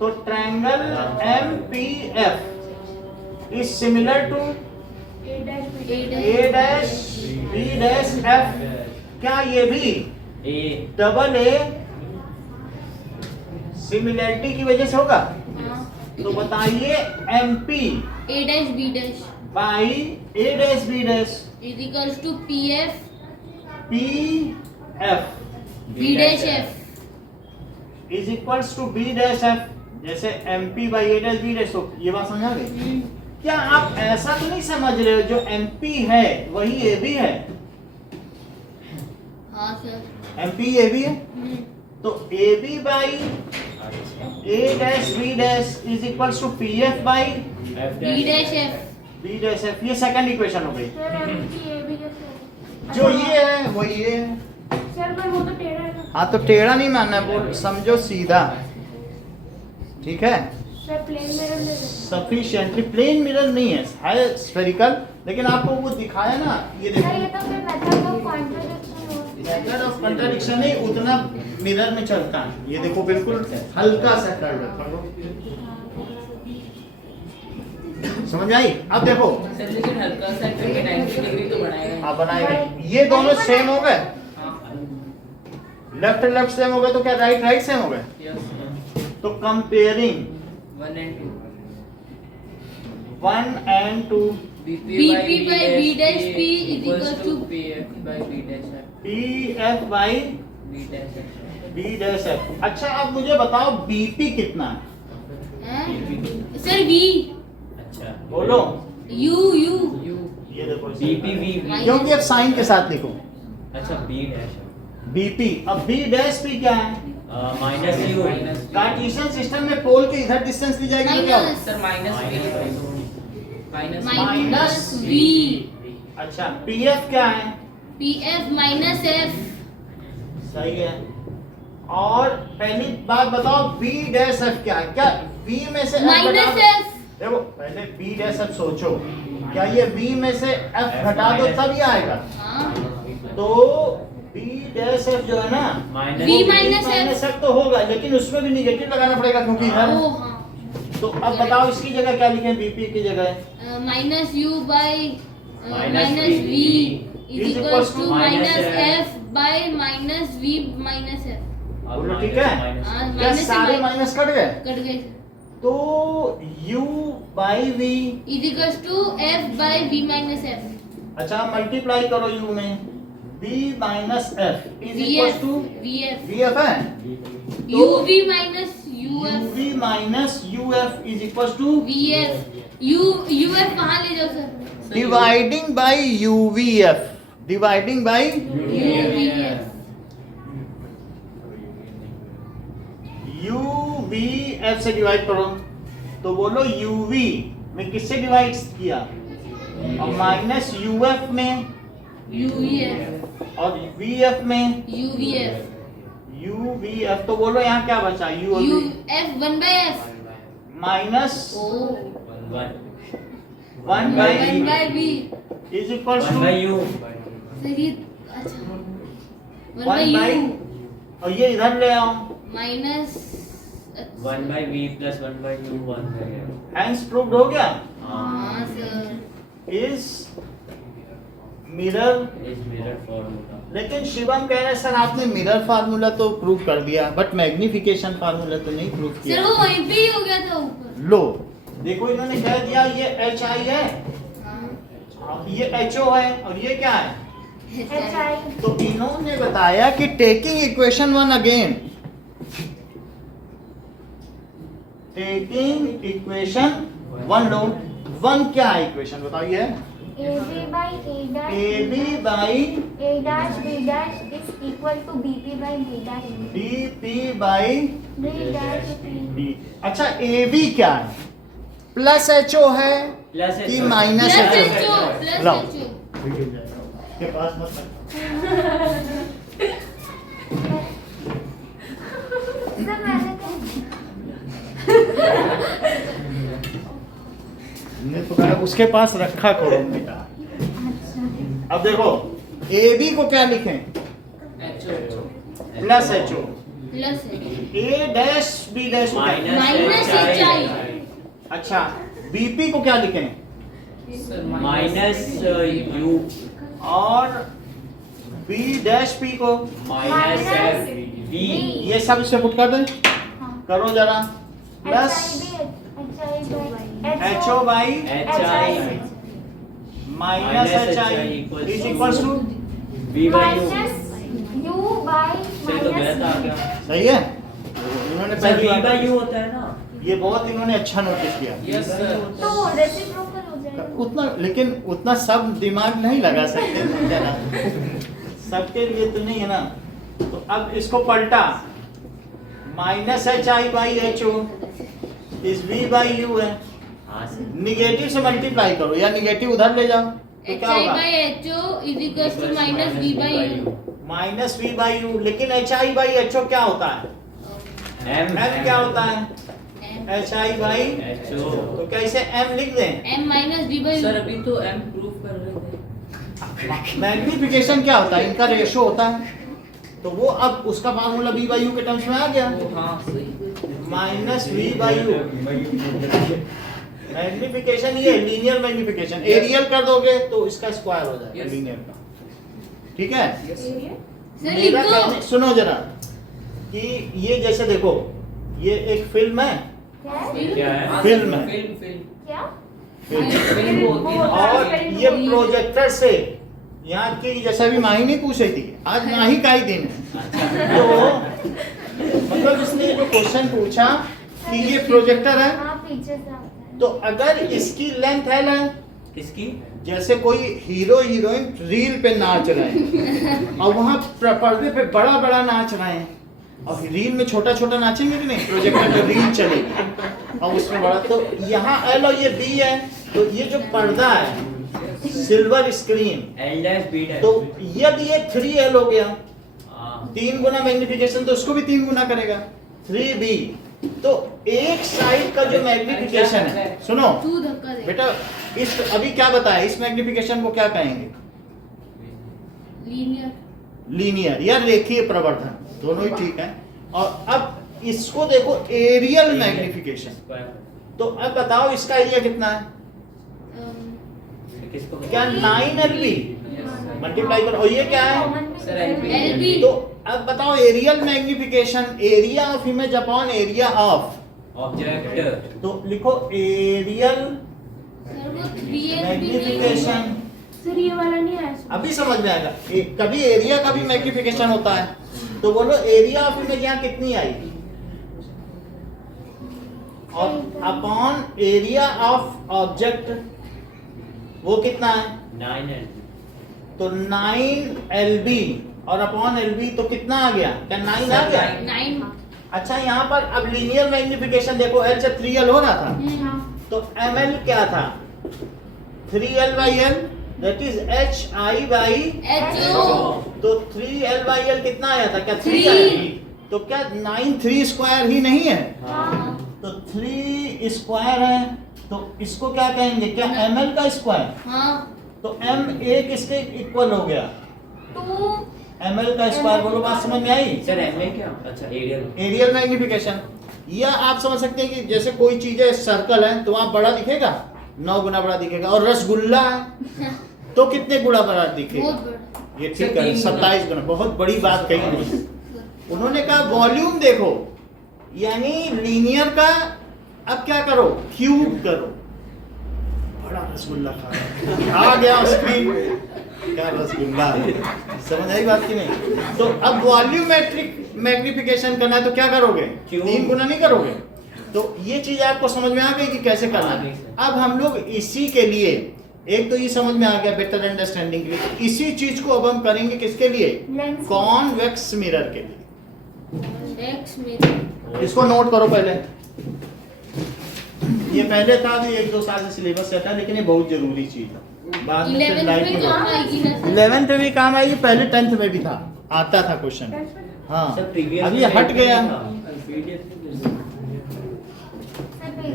तो triangle MPF is similar to A dash B A dash B dash F. क्या ये भी ए डबल ए सिमिलरिटी की वजह से होगा? हाँ तो बताइए MP A dash B dash by A dash B dash is equals to PF P F B dash F। Is equals to B dash F. जैसे MP by A dash B dash. तो ये बात समझा गए? क्या आप ऐसा तो नहीं समझ रहे हो जो एमपी है वही ए बी है? हाँ सर। एमपी ए बी है तो A B by A dash B dash is equals to P F by B dash F। B dash F. ये सेकंड इक्वेशन हो गई। सर MP A B कैसे? जो ये है वो ये है। सर पर वो तो टेढ़ा है ना। हाँ तो टेढ़ा नहीं मानना है, वो समझो सीधा। ठीक है, सर प्लेन मिरर ले लो। सफिशिएंटली प्लेन मिरर नहीं है स्फेरिकल, लेकिन आपको वो दिखाया ना, ये सर देखो ये तो फिर मेथड ऑफ कॉन्ट्रडिक्शन हुआ। मेथड ऑफ कंट्राडिक्शन नहीं उतना मिरर में चलता है। ये देखो बिल्कुल हल्का सा कर्व है, समझ आई? अब देखो सर लेकिन हल्का सा करके 90 डिग्री तो बनाएगा। आप बनाएंगे, ये दोनों सेम हो गए, हाँ लेफ्ट लेफ्ट सेम हो गए, तो क्या राइट राइट सेम हो गए? यस तो comparing 1 and 2 1 and 2 BP by B dash P is equals to PF by B dash F PF by B dash F B dash F। अच्छा अब मुझे बताओ BP कितना है? सर V अच्छा U बोलो। U U ये देखो बीपी वी क्योंकि अब साइन के साथ लिखो अच्छा बी डैश BP। अब B डैश P क्या है? माइनस यू कार्टेशियन सिस्टम में पोल के इधर डिस्टेंस दी जाएगी तो क्या होगा? Minus sir minus minus V अच्छा PF क्या है? PF minus F। सही है। और पहली बात बताओ B डैश F क्या है? क्या V में से F माइनस घटा दो? F। देखो पहले B डैश F सोचो, क्या ये V में से F घटा दो तब ये आएगा? हाँ तो B डैश F जो है ना माइनस V वो माइनस माइनस F तो होगा, लेकिन उसमें भी निगेटिव लगाना पड़ेगा क्योंकि इधर। ओ हाँ तो अब बताओ इसकी जगह क्या लिखें? BP की जगह minus U by minus minus V is is equals equals to to minus minus F by minus V minus F। बोलो ठीक है? हाँ क्या माइनस सारे से माइनस कट गए? कट गए तो U by V। Is equals to F by V minus F। अच्छा मल्टीप्लाई करो U में V minus F is equal VF to VF VF है UV minus UF UV minus UF is equal to VF UF कहाँ ले जाओ sir? Dividing by UVF, dividing by UVF UVF से divide करो तो बोलो UV में किससे डिवाइड किया? और माइनस UF में UVF और VF में UVF UVF। तो बोलो यहाँ क्या बचा? U और V UF 1 by F minus oh 1 1 by by V is equal one to by U sir ये अच्छा 1 by 1 बाई, U और ये इधर ले आओ, minus one by V plus one by U one by hence proved हो गया। हाँ sir is mirror. Is mirror formula लेकिन शिवम कह रहे सर आपने मिरर फार्मूला तो प्रूव कर दिया बट मैग्निफिकेशन फार्मूला तो नहीं प्रूव सर किया। वो वहीं पे ही हो गया था ऊपर लो देखो इन्होंने कह दिया ये HI है, हाँ ये HO है और ये क्या है? HI तो इन्होंने बताया कि taking equation 1 again, taking equation 1 लो। 1 क्या है इक्वेशन बताइए? AB by A dash AB by A dash B dash is equal to BP by B dash DP by B dash P D। अच्छा AB क्या है? प्लस HO है plus कि minus plus HO? HO plus लाओ। HO के पास मत रख। Sir मैंने कहा ने तो कहा उसके पास रखा करो बेटा। अब देखो AB को क्या लिखें? Plus HO। Plus A dash B dash को क्या? माइनस माइनस HI अच्छा BP को क्या लिखें? सर माइनस यू और बी डैश पी को माइनस Minus वी ये सब इसमें पुट कर दें, हाँ करो जरा, plus H O by H I minus H I is equals to, V by U U by सही तो गलत आ गया सही है। इन्होंने सर पहली वी बार बाई यू होता है ना ये बहुत इन्होंने अच्छा नोटिस किया। यस सर तो रेसिप्रोकल हो जाएगा। उतना लेकिन उतना सब दिमाग नहीं लगा सकते जरा, सबके लिए तो नहीं है ना। तो अब इसको पलटा, minus H I by H O is V by you है, हाँ सर निगेटिव से मल्टीप्लाई करो या निगेटिव उधर ले जाओ तो एच क्या आई होगा, by H O is equal to minus V by U. Minus V by U. लेकिन H I by H O क्या होता है, एम एम क्या होता है, H I by, H O तो क्या इसे एम लिख दें। M minus V by sir U. अभी तो एम प्रूव कर रहे थे मैग्निफिकेशन क्या होता है, इनका रेशो होता है, तो वो अब उसका फार्मूला वी बाई यू के टर्म्स में आ गया, वो हाँ सही minus V by U. Magnification ये लीनियर मैग्निफिकेशन, एरियल कर दोगे तो इसका स्क्वायर हो जाएगा Yes. लीनियर का, ठीक है। सर मेरा लिखो कहने सुनो जरा कि ये जैसे देखो ये एक फिल्म है, क्या है हाँ, फिल्म सर, है। फिल्म होती है ना और ये प्रोजेक्टर से यहाँ की जैसा भी माही नहीं पूछ रही थी, आज माही का ही दिन है, तो मतलब इसने जो क्वेश्चन पूछा कि ये प्रोजेक्टर है, हाँ पीछे से आता है। तो अगर इसकी लेंथ एल है, किसकी जैसे कोई हीरो हीरोइन रील पे नाच रहे हैं और वहाँ पर्दे पे बड़ा बड़ा नाच रहे हैं, और रील में छोटा छोटा नाचेंगे कि नहीं, प्रोजेक्टर में रील चलेगी और उसमें बड़ा, तो यहाँ एल और ये बी है, तो ये जो पर्दा है silver screen, L dash B dash तो यदि ये 3L हो गया, हाँ 3 गुना मैग्निफिकेशन, तो उसको भी 3 गुना करेगा 3B। तो एक साइड का जो मैग्निफिकेशन है, सुनो तू धक्का दे बेटा, इस अभी क्या बताया, इस मैग्निफिकेशन को क्या कहेंगे, लीनियर लीनियर या रेखीय प्रवर्धन, दोनों ही ठीक है। और अब इसको देखो एरियल मैग्निफिकेशन, तो अब बताओ इसका एरिया कितना है, किसको क्या 9LB मल्टीप्लाई करो, और ये क्या है, सर एलबी एलबी तो अब बताओ areal magnification, area of image upon area of, object तो लिखो एरियल सर वो 3 मैग्निफिकेशन, सर ये वाला नहीं आया इसमें। अभी समझ में आएगा। कभी एरिया का भी मैग्निफिकेशन होता है, तो बोलो एरिया ऑफ इमेज यहाँ कितनी आई, और अपॉन एरिया ऑफ ऑब्जेक्ट वो कितना है, 9 एल तो 9LB और अपॉन LB तो कितना आ गया, क्या 9 आ गया। 9 अच्छा यहाँ पर अब लीनियर मैग्निफिकेशन देखो, L से 3L हो रहा था, हाँ तो ML क्या था, 3L by L, that is HI by, H O तो 3L by L कितना आया था, क्या 3 3? आया, तो क्या 9 3 स्क्वायर ही नहीं है, हाँ तो 3 स्क्वायर है, तो इसको क्या कहेंगे, क्या ML का स्क्वायर, हाँ तो M एक इसके इक्वल हो गया, 2 ML का स्क्वायर, बोलो बात समझ में आई। सर एम में क्या अच्छा एरियल एरियल मैग्निफिकेशन, या आप समझ सकते हैं कि जैसे कोई चीज है सर्कल है तो वहाँ बड़ा दिखेगा, 9 गुना बड़ा दिखेगा, और रसगुल्ला है तो कितने गुना बड़ा दिखेगा, बहुत बड़ा ये ठीक है 27 गुना, बहुत बड़ी बात कही नहीं। उन्होंने कहा वॉल्यूम देखो, यानी लीनियर का अब क्या करो, क्यूब करो, बड़ा रसगुल्ला खा रहा है। आ गया स्क्रीन, क्या रसगुल्ला, समझ आई बात की नहीं। तो अब वॉल्यूमेट्रिक मैग्निफिकेशन करना है तो क्या करोगे, क्यूब। 3 गुना नहीं करोगे, तो ये चीज आपको समझ में आ गई कि कैसे करना आ है। गई सर। अब हम लोग इसी के लिए, एक तो ये समझ में आ गया बेटर अंडरस्टैंडिंग के लिए, इसी चीज को अब हम करेंगे किसके लिए, लेंस कॉन्वेक्स मिरर के लिए। एक्स में इसको नोट करो पहले, ये पहले था भी 1-2 साल से सिलेबस से था, लेकिन ये बहुत जरूरी चीज है, बाद में फिर 11th लाइफ में में काम आएगी ना सर 11th में भी काम आएगी, पहले 10th में भी था, आता था क्वेश्चन। हाँ सर प्रीवियस अब ये हट गया,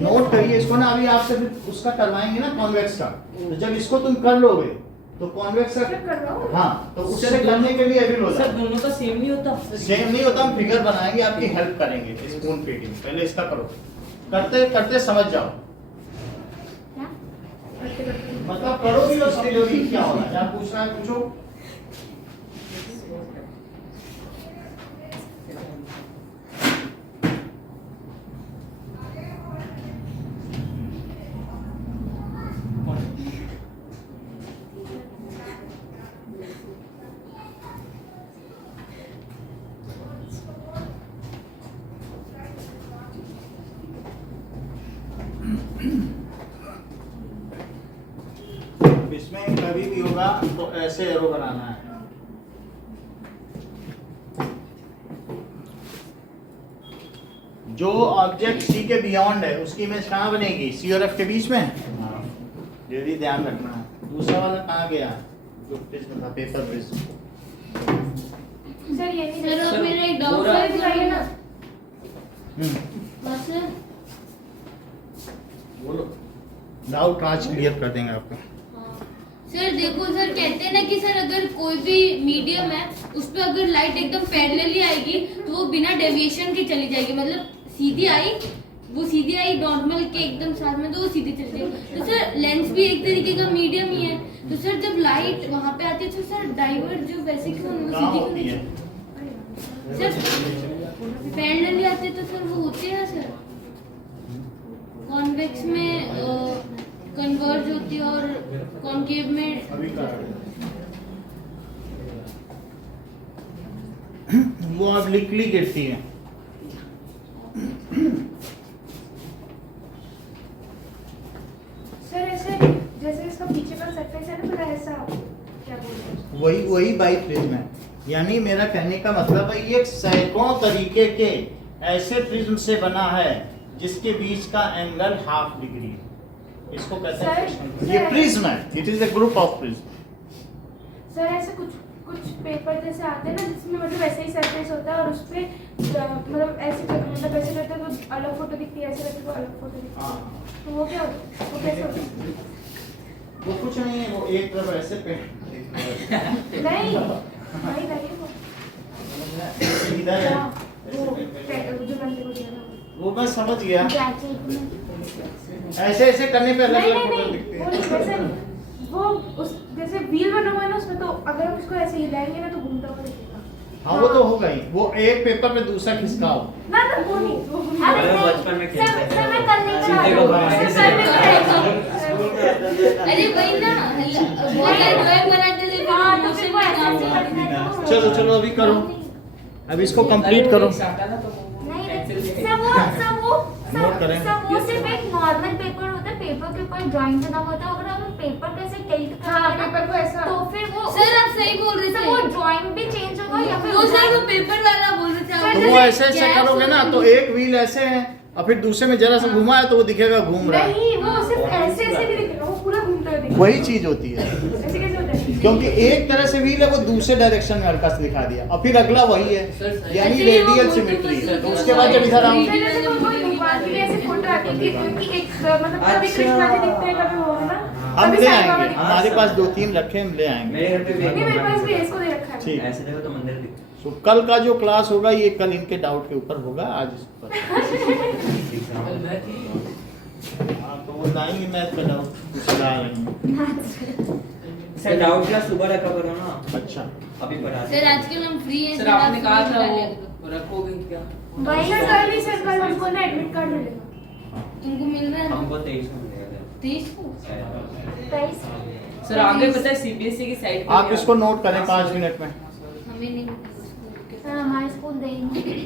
नोट करिए इसको ना, अभी आपसे फिर उसका करवाएंगे ना कॉन्वेक्स का, तो जब इसको तुम कर लोगे तो कॉन्वेक्स का, हाँ तो उससे करने के लिए अभी लो सर दोनों का सेम नहीं होता सेम नहीं होता, हम फिगर बनाएंगे, आपकी हेल्प करेंगे स्पून फीडिंग, पहले इसका करो, करते करते समझ जाओ। क्या? मतलब करोगी तो समझोगी क्या होगा। क्या पूछना है पूछो। इसमें कभी भी होगा तो ऐसे एरो बनाना है। जो ऑब्जेक्ट सी के बियॉन्ड है उसकी इमेज कहाँ बनेगी? सी और एफ के बीच में। ये भी ध्यान रखना है। दूसरा वाला कहाँ गया? जो प्रिज्म था, पेपर प्रिज्म। सर ये नहीं सर देखा। अब मेरा एक डाउट पूरा- है दिखाइए ना। हाँ सर। बोलो। डाउट आज क्लियर कर देंगे आपको। हाँ। सर देखो सर, कहते हैं ना कि सर अगर कोई भी मीडियम है उस पर अगर लाइट एकदम पैरेलली आएगी तो वो बिना डेविएशन के चली जाएगी, मतलब सीधी आई, वो सीधी आई नॉर्मल के एकदम साथ में तो वो सीधी चली जाएगी। तो सर लेंस भी एक तरीके का मीडियम ही है, तो सर जब लाइट वहाँ पे आती है तो सर डाइवर्ट जो वैसे क्यों वो कहाँ सीधी होती है? क्यों सर पैरेलली आते तो सर वो होते हैं सर कॉन्वेक्स में कन्वर्ज होती है और कॉन्केव में अभी कर वो ऑब्लिकली गिरती है। सर ऐसे जैसे इसका पीछे का सरफेस है ना थोड़ा ऐसा क्या बोलते हैं? वही बाई प्रिज्म है। यानी मेरा कहने का मतलब है ये सैकड़ों तरीके के ऐसे प्रिज्म से बना है जिसके बीच का एंगल हाफ डिग्री है। इसको कहते हैं सर, फ्रिक्शन। ये प्रिज्म है। It is a group of prism. Sir ऐसे कुछ पेपर जैसे आते हैं ना जिसमें मतलब ऐसे ही सरफेस होता है और उस पे मतलब ऐसे मतलब ऐसे करते हैं तो अलग फोटो दिखती है, ऐसे करते तो अलग फोटो दिखती है। हाँ। तो वो क्या होता है? वो कैसे होता है? वो कुछ नहीं है, वो एक तरफ ऐसे पे नहीं नहीं वो इधर है। हाँ, वो जो बनते हो गया वो मैं समझ गया। जैकेट में ऐसे ऐसे करने पे अलग नहीं अलग नहीं फोटो नहीं दिखती वो है। नहीं, वैसे नहीं। वो उस जैसे व्हील बना हुआ है ना उसमें, तो अगर हम उसको ऐसे हिलाएंगे ना तो घूमता हुआ दिखेगा। हाँ वो तो होगा ही। वो एक पेपर पे दूसरा खिसकाओ। ना ना वो नहीं वो अरे बचपन में खेलते थे। सर मैं कल नहीं करा सीधे को घुमाने से। सर मैं कराएगा। अरे वही ना बहुत सारे ड्राइंग बनाते थे हाँ तो मोशन फिर वो में ऐसे काम ऐसे करते करते हैं तो चलो चलो अभी करो। अब इसको कंप्लीट करो। नोट करें। वो सिर्फ एक नॉर्मल पेपर होता है, पेपर के ऊपर ड्राइंग बना होता है। अगर हम पेपर को ऐसे टिल्ट करेंगे ना पेपर को ऐसा तो फिर वो सर आप सही बोल रहे तो थे, वो ड्राइंग भी चेंज होगा या फिर वो सर वो पेपर वाला बोल रहे थे आप। तो वो ऐसे ऐसे करोगे ना तो एक व्हील ऐसे है और फिर दूसरे में जरा सा घुमा है तो वो दिखेगा घूम रहा है। नहीं वो सिर्फ ऐसे ऐसे नहीं दिखेगा, वो पूरा घूमता हुआ दिखेगा। वही चीज होती है। ऐसे कैसे होता है? क्योंकि एक तरह से व्हील है वो दूसरे डायरेक्शन में हल्का सा दिखा दिया और फिर अगला वही है, यानी अच्छा, ये वो रेडियल फोटो सिमेट्री है। का तो उसके बाद जब इधर आऊं फिर जैसे कोई भगवान की ऐसे फोटो आती है कि उनकी एक मतलब कभी कृष्णा जी दिखते हैं कभी वो है ना, हम कभी ले साईं बाबा आएंगे। दिखते हैं। हमारे पास 2-3 रखे हम ले आएंगे। मेरे घर पे भी नहीं मेरे पास भी है, इसको दे रखा है। ठीक। ऐसे देखो तो मंदिर दिखता तो कल का जो क्लास होगा ये कल इनके डाउट के ऊपर होगा। आज इस पर हाँ तो वो लाएंगे मैथ का डाउट कुछ ला रही हैं। सर डाउट क्लास सुबह रखा करो ना। अच्छा अभी पढ़ा सर आजकल हम फ्री हैं सर आपने कहा था वो रखोगे क्या? वही सर कल नहीं सर, कल हमको ना एडमिट कार्ड मिलेगा। तुमको मिल रहा है ना हमको 23 में मिलेगा 23 को। तेईस सर आगे पता है सीबीएसई की साइट आप इसको नोट करें 5 मिनट में। हमें नहीं मिला स्कूल के। सर हमारे स्कूल देंगे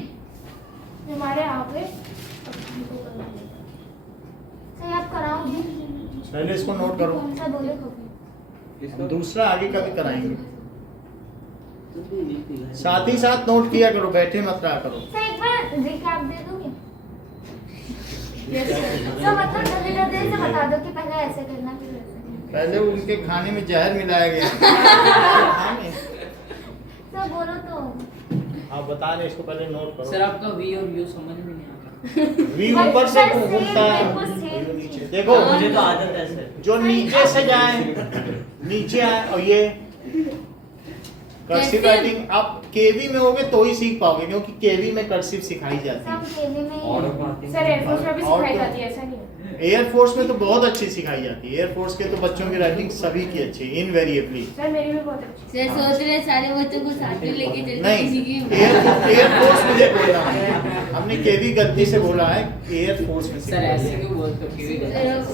हमारे आगे सर आप कराओ जी। पहले इसको नोट करो, कौन सा बोले हम दूसरा आगे कभी कराएंगे। साथ ही साथ नोट किया करो, बैठे मत रहा करो। सर एक बार रिकैप दे दोगे? सर मतलब जल्दी जल्दी से बता दो कि पहले ऐसे करना फिर वैसे करना। पहले उनके खाने में जहर मिलाया गया। सर बोलो तो आप बता रहे इसको पहले नोट करो। सर आपका वी और यू समझ में नहीं आता। वी ऊपर से घूमता है, बिल्कुल नीचे देखो। मुझे तो आदत है सर। जो नीचे से जाए नीचे आए और ये कर्सिव राइटिंग आप केवी में होगे तो ही सीख पाओगे, क्योंकि केवी में कर्सिव सिखाई जाती सब है। केवी में और ही बातें सर एयरफोर्स में भी और सिखाई तो- जाती है, ऐसा नहीं है। एयरफोर्स में तो बहुत अच्छी सिखाई जाती है। एयरफोर्स के तो बच्चों की राइटिंग सभी की अच्छी इनवेरिएबली। सर मेरी भी बहुत अच्छी। सर सोच रहे हैं सारे बच्चों को साथ में लेके चलते नहीं, किसी की एयरफोर्स मुझे बोलना है, हमने केवी गलती से बोला है, एयरफोर्स में सर ऐसे क्यों बोलते हो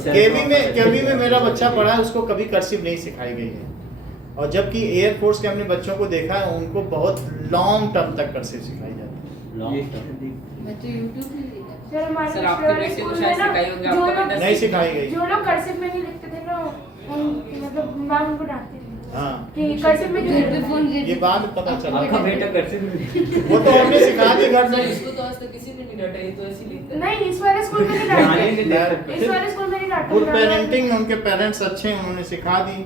केवी? केवी में मेरा बच्चा पढ़ा है, उसको कभी कर्सिव नहीं सिखाई गई है। और जबकि एयरफोर्स के हमने बच्चों को देखा है, उनको बहुत लॉन्ग टर्म तक कर्सिव सिखाई जाती है। मैं तो YouTube में देखा। सर हमारे सर, आपके प्योर बेटे को स्कूल शायद में ना, सिखाई होगी, जो आपका लोग- बेटा नहीं सिखाई गई। जो लोग कर्सिव में नहीं लिखते थे ना, मतलब मैम उनको डांटती थी हाँ, कि कर्सिव में घर पे जो फोन ये करके बात पता चला। आपका बेटा करते वो तो हमने सिखा दी घर सर में। इसको तो आज तक किसी ने नहीं डांटा, ये तो ऐसे ही लिखता है। नहीं, इस वाले स्कूल में नहीं डांटते। इस वाले स्कूल में नहीं डांटते। गुड पेरेंटिंग, उनके पेरेंट्स अच्छे हैं, उन्होंने सिखा दी।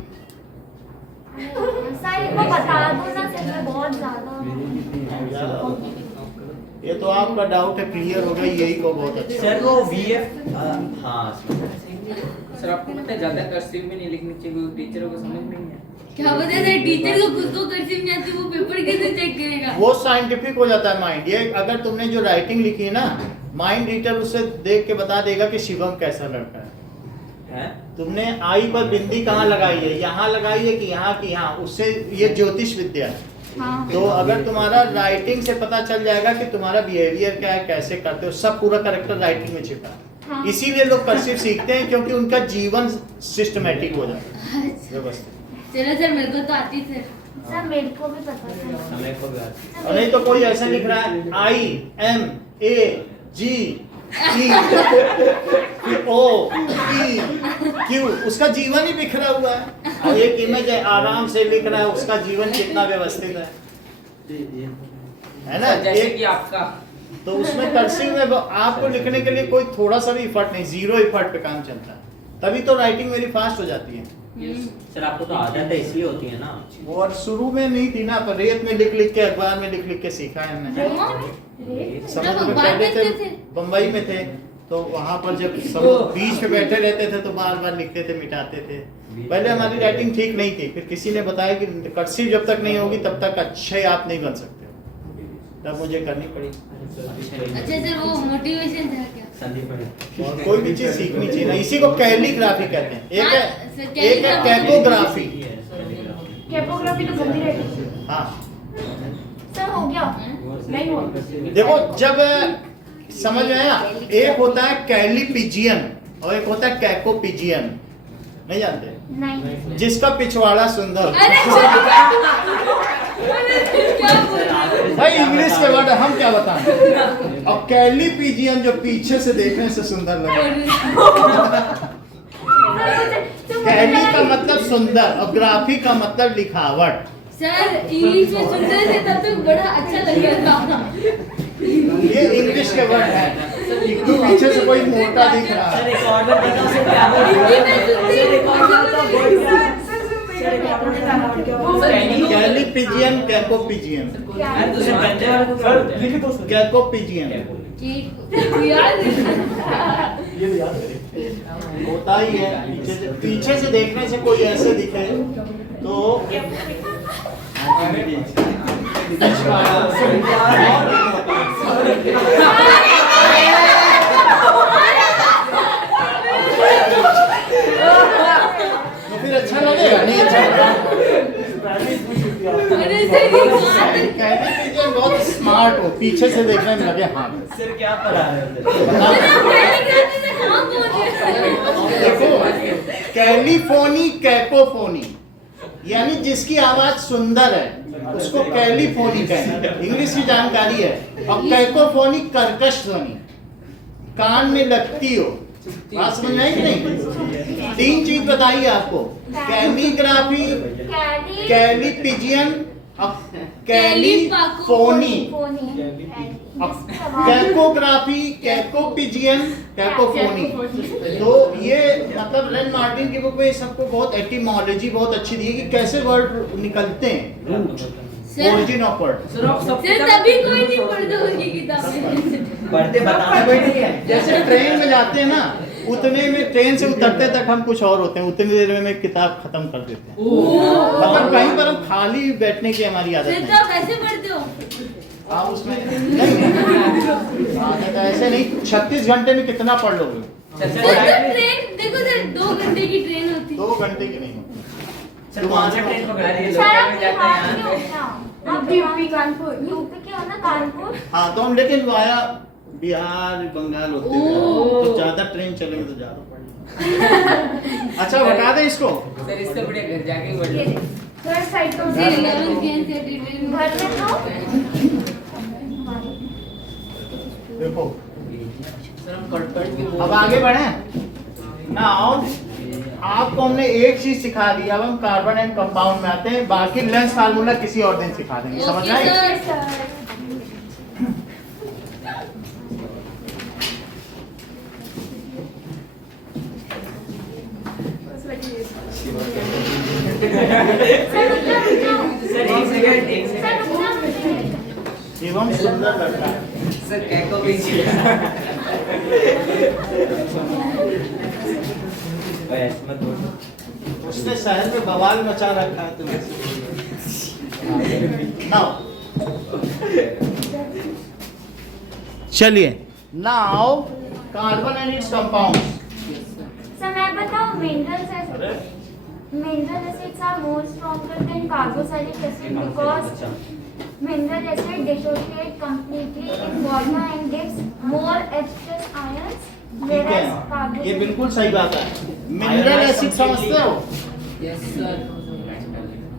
सर इनको बता दो ना सर, मैं बहुत ज्यादा ये तो आपका डाउट है, क्लियर हो गया, यही को बहुत अच्छा। सर वो VF हाँ सर आपको पता है ज्यादा कर्सिव में नहीं लिखनी चाहिए, क्योंकि टीचरों को समझ में नहीं आता। क्या पता सर टीचर को खुद को कर्सिव नहीं आती, वो पेपर कैसे चेक करेगा? वो साइंटिफिक हो जाता है माइंड। ये अगर तुमने जो राइटिंग लिखी है ना, माइंड रीडर उससे देख के बता देगा कि शिवम कैसा लड़का है। तुमने आई पर बिंदी कहाँ लगाई है, यहाँ लगाई है कि यहाँ की यहाँ, उससे ये ज्योतिष विद्या है। हाँ। तो अगर तुम्हारा राइटिंग से पता चल जाएगा कि तुम्हारा बिहेवियर क्या है, कैसे करते हो, सब पूरा करेक्टर राइटिंग में छिपा है। हाँ। इसीलिए लोग कर्सिव सीखते हैं, क्योंकि उनका जीवन सिस्टमेटिक हो जाता है, व्यवस्थित। चलो सर मेरे को तो आती सर। सर मेरे को भी पता था। हमें को भी आती। और नहीं तो कोई ऐसा लिख रहा है IMAGEOPQ, उसका जीवन ही बिखरा हुआ है। और एक इमेज है, आराम से लिख रहा है, उसका जीवन कितना व्यवस्थित है ना। सर, जैसे एक कि आपका तो उसमें कर्सिव में आपको लिखने के लिए कोई थोड़ा सा भी इफर्ट नहीं, 0 इफर्ट पे काम चलता है, तभी तो राइटिंग मेरी फास्ट हो जाती है। सर आपको तो आदत है इसलिए होती है ना। और शुरू में नहीं थी ना, पर रेत में लिख के, अखबार में लिख के सीखा है हमने। समुद्र में अखबार पहले थे, देखते थे? बम्बई में थे, तो वहां पर जब सब बीच पे बैठे रहते थे तो बार बार लिखते थे, मिटाते थे। पहले हमारी राइटिंग ठीक नहीं थी, फिर किसी ने बताया कि कर्सिव जब तक नहीं होगी तब तक अच्छे आप नहीं बन सकते हो, तब मुझे करनी पड़ी। अच्छा सर वो मोटिवेशन था क्या? संदीप और कोई भी चीज सीखनी चाहिए ना, इसी को कैलीग्राफी कहते हैं। एक हाँ, सर, है कैलीग्राफी। कैकोग्राफी। कैपोग्राफी तो गंदी रहती है। हाँ, सर हो गया। नहीं हुआ। देखो जब समझ में आया, एक होता है कैलीपिजियन और एक होता है कैकोपिजियन। नहीं जानते? नहीं। जिसका पिछवाड़ा सुंदर। अरे क्या बोल रहे हो? भाई इंग्लिश के वर्ड हम क्या बताएं। और कैलीपिजियन जो पीछे से देखने से सुंदर लगे। कैली का मतलब सुंदर और ग्राफी का मतलब लिखावट। सर इंग्लिश में सुनते थे तब तक बड़ा अच्छा लग रहा था। ये इंग्लिश के वर्ड है। तो पीछे से कोई मोटा दिख रहा सर है। रिकॉर्ड में बताओ सर क्या बोल रहे हो? सर रिकॉर्ड में बताओ बोल रहे हो? सर रिकॉर्ड में बताओ क्या बोल रहे हो? कैलीपिजियन कैकोपिजियन। अरे दूसरे गंदे वाले को क्या बोलते हैं? कैकोपिजियन यार होता ही है। पीछे से देखने से कोई ऐसे दिखे तो तो फिर अच्छा लगेगा, नहीं अच्छा लगेगा। अरे सर ये बात कैलीपिजियन बहुत स्मार्ट हो, पीछे से देखने में लगे हाँ। सर क्या पढ़ा रहे हो? कैलीग्राफी से नाम बोल रहे हो। देखो कैलीफोनी कैकोफोनी, यानी जिसकी आवाज सुंदर है उसको कैलीफोनी कहते हैं, इंग्लिश की जानकारी है। और कैकोफोनी कर्कश ध्वनि, कान में लगती हो। बात समझ में आई कि नहीं? 3 चीज बताइए आपको, कैलीग्राफी, कैलीपिजियन और कैलीफोनी। कैकोग्राफी, कैकोपिजियन, कैकोफोनी। तो ये मतलब रेन मार्टिन की बुक में सबको बहुत एटिमोलॉजी बहुत अच्छी दी है कि कैसे वर्ड निकलते हैं, ओरिजिन ऑफ वर्ड। सर आप सब सर तभी कोई नहीं पढ़ता उनकी किताबें। पढ़ते बताना कोई नहीं है। जैसे ट्रेन में जाते हैं ना, उतने में ट्रेन से उतरते तक हम कुछ और होते हैं, उतनी देर में किताब खत्म कर देते हैं। मतलब कहीं पर हम खाली बैठने की हमारी आदत सर नहीं। तो आप ऐसे पढ़ते हो? हाँ उसमें नहीं, हाँ, नहीं तो ऐसे नहीं। 36 घंटे में कितना पढ़ लोगे? सर सर सर ट्रेन देखो सर 2 घंटे की ट्रेन होती 2 घंटे की नहीं होती। सर कौन सा ट्रेन पकड़ा रही है सर आप लोग बिहार जाते के हो हैं क्या? आप यूपी कानपुर यूपी के हो ना कानपुर? हाँ तो हम लेकिन वाया बिहार बंगाल होते हुए ओह। तो ज्यादा ट्रेन चलेंगे तो ज्यादा पड़ेगा। अच्छा बता दे इसको। सर इससे बढ़िया घर जाके ही बढ़ ये लो। थोड़ा साइड को सर 11th ज्ञान से ट्रेन घर में तो देखो सर हम कट कट के अब आगे बढ़े ना। आपको हमने एक चीज सिखा दी, अब हम कार्बन एंड कंपाउंड में आते हैं। बाकी लेंस फार्मूला किसी और दिन सिखा देंगे, समझ ओके, आए? सर। सर बस लगी सर रुकना सर एक सेकंड सर रुकना शिवम सुंदर लड़का है। सर कैको भी ऐसे मत बोलो। उसने शहर में बवाल मचा रखा है तुम्हें। नाउ चलिए, now carbon and it's compounds. Sir मैं बताऊं mineral acids are more stronger than carboxylic acid because mineral acid dissociate completely in water and gives more H+ ions, ठीक है, whereas ये carboxylic बिल्कुल सही बात है। मिनरल एसिड समझते हो? यस सर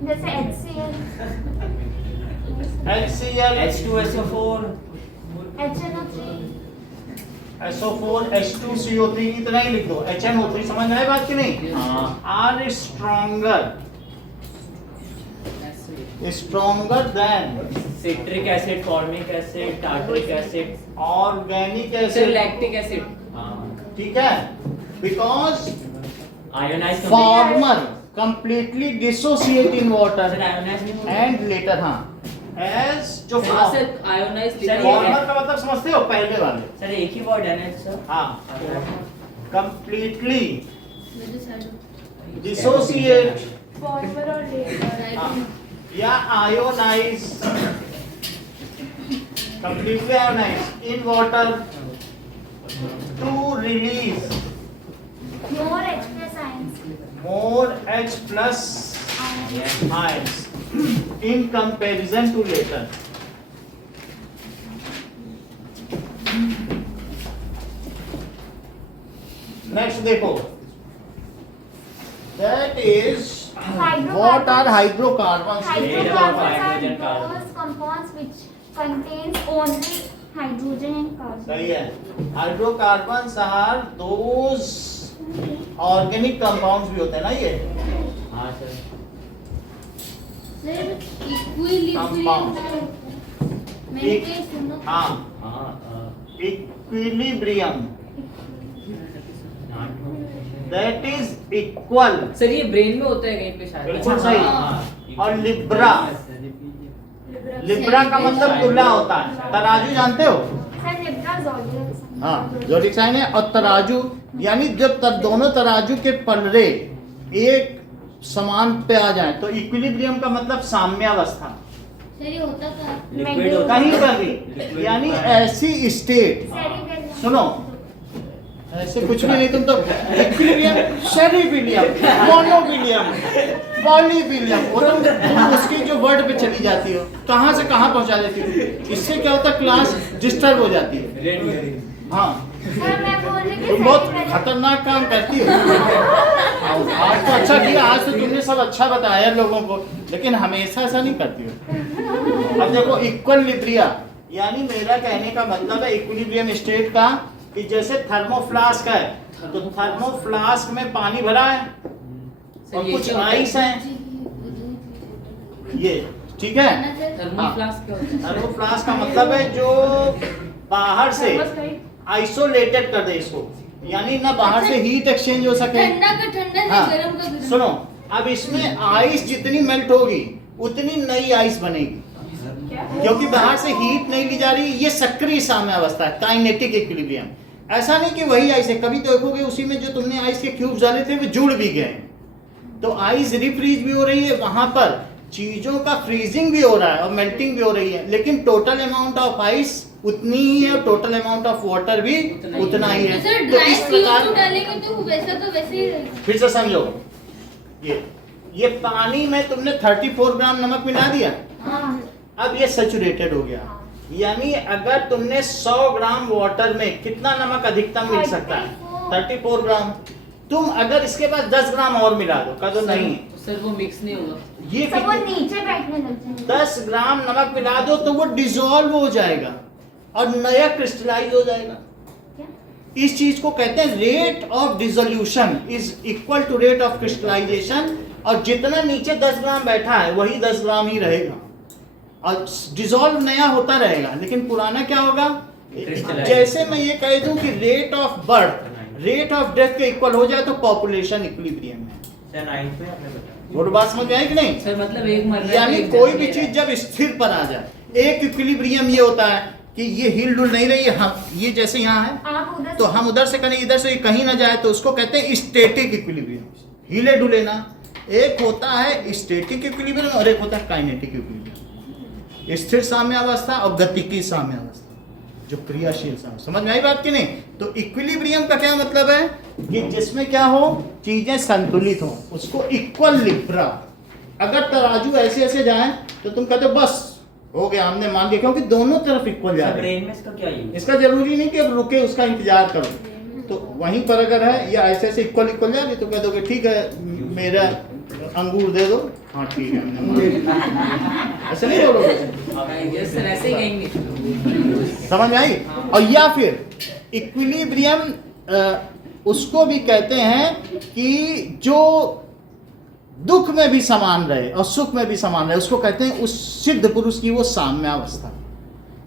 जैसे HCl, HCl, H2SO4 HNO3, SO4, H2CO3 इतना ही लिख दो। HNO3 समझ में आए बात की नहीं? हाँ are stronger than citric acid, formic acid, tartaric acid. Organic sir acid. Lactic acid हाँ ठीक है, because ionize former completely dissociate in water sir ionize नहीं होता। And latter. हाँ एज जो सर आयोनाइज सर, फॉर्मर का मतलब समझते हो? पहले वाले। सर एक ही वर्ड है ना सर। हाँ कंप्लीटली मेरे साइड डिसोसिएट फॉर्मर और लेटर या ionise, completely ionized in water to release more H+ ions, more H plus ions in comparison to later. Next देखो, that is what are hydrocarbons? hydrocarbons are hydrogen carbon. those compounds which contains only hydrogen and carbon. सही है, hydrocarbons are those organic compounds भी होते हैं ना ये हाँ sir. Sir equilibrium मैंने कहीं सुना था। हाँ हाँ equilibrium that is equal, sir ये ब्रेन में होता है कहीं पे शायद बिल्कुल हाँ, सही। हाँ। और लिब्रा, लिब्रा का मतलब तुला होता है। तराजू जानते हो? सर लिब्रा ज़ोडियक हाँ जोडिक साइन है। और तराजू यानी जब दोनों तराजू के पलड़े एक समान पे आ जाए तो इक्विलिब्रियम का मतलब साम्यावस्था। सर ये होता था लिक्विड होता कहीं है। पर भी, यानी ऐसी स्टेट, सुनो ऐसे कुछ भी नहीं, तुम तो इक्विलिब्रियम, सेरिबिलियम, मोनोबिलियम, पॉलीबिलियम, वो तुम उसकी जो वर्ड पे चली जाती हो, कहाँ से कहाँ पहुँचा देती हो। इससे क्या होता है, क्लास डिस्टर्ब हो जाती है। हाँ सर मैं बोल रही थी तुम बहुत खतरनाक काम करती हो। आज तो अच्छा किया, आज तो तुमने सब अच्छा बताया लोगों को, लेकिन हमेशा ऐसा नहीं करती हो। अब देखो इक्विलिब्रिया, यानी मेरा कहने का मतलब है इक्विलिब्रियम स्टेट का कि जैसे थर्मोफ्लास्क है तो थर्मोफ्लास्क में पानी भरा है और कुछ आइस है, ये ठीक है। थर्मोफ्लास्क क्या होता है? थर्मोफ्लास्क का मतलब है जो बाहर से आइसोलेटेड कर दे इसको, यानी ना बाहर से हीट एक्सचेंज हो सके। ठंडा का ठंडा हाँ, है गरम का गरम। सुनो, अब इसमें आइस जितनी मेल्ट होगी उतनी नई आइस बनेगी, क्योंकि बाहर से हीट नहीं ली जा रही। ये सक्रिय साम्यावस्था है, काइनेटिक इक्विलिब्रियम। ऐसा नहीं कि वही आइस है, कभी देखोगे उसी में जो तुमने आइस के क्यूब्स डाले थे वो जुड़ भी गए, तो आइस रिफ्रीज भी हो रही है, वहां पर चीजों का फ्रीजिंग भी हो रहा है और मेल्टिंग भी हो रही है, लेकिन टोटल अमाउंट ऑफ आइस उतनी ही है, टोटल अमाउंट ऑफ वाटर भी उतना ही है। सर तो ड्राई इस प्रकार CO2 डालेंगे तो वैसा का वैसे ही रहेगा। फिर से समझो, ये पानी में तुमने 34 ग्राम नमक मिला दिया, अब ये सैचुरेटेड हो गया, यानी अगर तुमने 100 ग्राम वाटर में कितना नमक अधिकतम मिल सकता है? 34 ग्राम। तुम अगर इसके बाद 10 ग्राम और मिला दो, कह दो नहीं सर वो मिक्स नहीं होगा। ये सब वो नीचे बैठने लग जाएंगे। 10 ग्राम नमक मिला दो तो वो डिसॉल्व हो जाएगा और नया क्रिस्टलाइज हो जाएगा। क्या? इस चीज को कहते हैं rate of dissolution is equal to rate of crystallization, और जितना नीचे 10 ग्राम बैठा है वही 10 ग्राम ही रहेगा और डिसॉल्व नया होता रहेगा, लेकिन पुराना क्या होगा? Crystallize। जैसे मैं ये कह दूं कि rate of birth rate of death के इक्वल हो जाए तो पॉपुलेशन इक्विलिब्रियम है। सर 9th में आपने बताया। और बात समझ में आई कि नहीं? सर मतलब एक मर रहा है, यानी एक कोई जल भी रहा चीज है। जब स्थिर पर आ जाए, एक इक्विलिब्रियम ये होता है कि ये हिल डुल नहीं रही है, हम ये जैसे यहाँ है आप उधर तो हम उधर से कहीं इधर से कहीं ना जाए तो उसको कहते हैं स्टैटिक इक्विलिब्रियम, हिले डुले ना। एक होता है स्टैटिक इक्विलिब्रियम और एक होता है काइनेटिक इक्विलिब्रियम, स्थिर साम्यावस्था और गतिकी साम्यावस्था, जो क्रियाशील साम्य। समझ में आई बात की नहीं? तो इक्विलिब्रियम का क्या मतलब है कि जिसमें क्या हो, चीजें संतुलित हो, उसको इक्वल लिब्रा। अगर तराजू ऐसे ऐसे जाए तो तुम कहते हो बस हो गया, हमने मान लिया, क्योंकि दोनों तरफ इक्वल जा सर रहे हैं। ब्रेन में इसका क्या यूज? इसका जरूरी नहीं कि अब रुके, उसका इंतजार करो। तो वहीं पर अगर है या ऐसे ऐसे इक्वल इक्वल जा रही तो कह दोगे ठीक है मेरा अंगूर दे दो, हाँ ठीक है हमने मान लिया। ऐसे नहीं बोलोगे? यस सर ऐसे ही कहेंगे। समझ में आई? और या फिर इक्विलिब्रियम उसको भी कहते हैं कि जो दुख में भी समान रहे और सुख में भी समान रहे, उसको कहते हैं उस सिद्ध पुरुष की वो साम्यावस्था।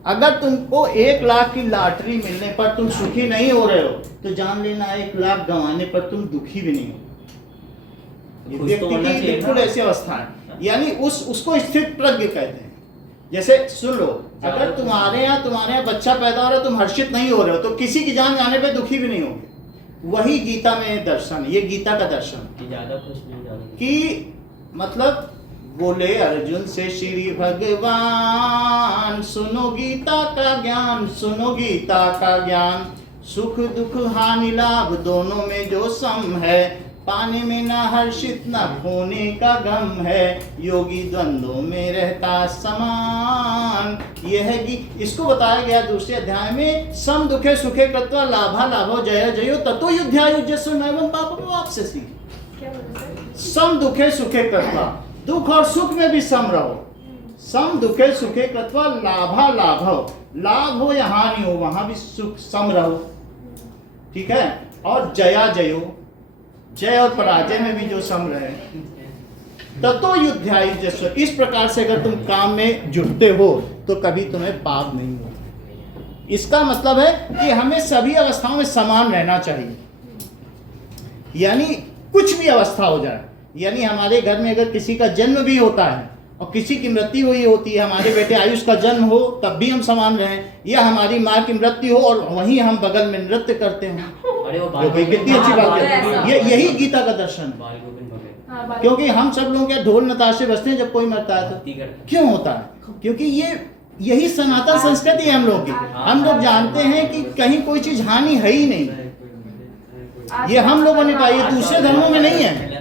अगर तुमको 1 लाख की लॉटरी मिलने पर तुम सुखी नहीं हो रहे हो तो जान लेना 1 लाख गंवाने पर तुम दुखी भी नहीं हो। ये कुछ तो व्यक्ति होना की चाहिए बिल्कुल ना। ऐसी अवस्था है, यानी उसको स्थित प्रज्ञ कहते हैं। जैसे सुन लो, अगर तुम्हारे यहाँ बच्चा पैदा हो रहा है, तुम हर्षित नहीं हो रहे हो तो किसी की जान जाने पे दुखी भी नहीं होगे। वही गीता में दर्शन, ये गीता का दर्शन कि ज्यादा खुश नहीं ज्यादा कि मतलब बोले अर्जुन से श्री भगवान सुनो गीता का ज्ञान, सुनो गीता का ज्ञान, सुख दुख हानि लाभ दोनों में जो सम है, पाने में ना हर्षित ना खोने का गम है, योगी द्वंद्वों में रहता समान। यह है कि इसको बताया गया दूसरे अध्याय में, सम दुखे सुखे कृत्वा लाभा लाभो जय जयो ततो युद्धायुज्यस्वमेवं पापम वाप्स्यसि। क्या बोला सर? सम दुखे सुखे कृत्वा, दुख और सुख में भी सम रहो। सम दुखे सुखे कृत्वा लाभा लाभो, लाभ हो या हानि हो वहां भी सुख सम रहो, ठीक है। और जया जयो, जय और पराजय में भी जो सम रहे। ततो युद्धायुज्यस्व, इस प्रकार से अगर तुम काम में जुटते हो तो कभी तुम्हें पाप नहीं होगा। इसका मतलब है कि हमें सभी अवस्थाओं में समान रहना चाहिए, यानी कुछ भी अवस्था हो जाए। यानी हमारे घर में अगर किसी का जन्म भी होता है और किसी की मृत्यु हुई होती है, हमारे बेटे आयुष का जन्म हो तब भी हम समान रहें, या हमारी माँ की मृत्यु हो और वहीं हम बगल में नृत्य करते हो, अरे वो तो भाई कितनी अच्छी बात है। ये यही गीता का दर्शन है। बाल गोविंद भगत हाँ, बात- क्योंकि हम सब लोग क्या ढोल नताशे बजते हैं जब कोई मरता है भक्ति तो करते क्यों होता है? क्योंकि यही सनातन संस्कृति है हम लोग की। हम लोग जानते हैं कि कहीं कोई चीज हानि है ही नहीं, ये हम लोगों ने पाई है, दूसरे धर्मों में नहीं है,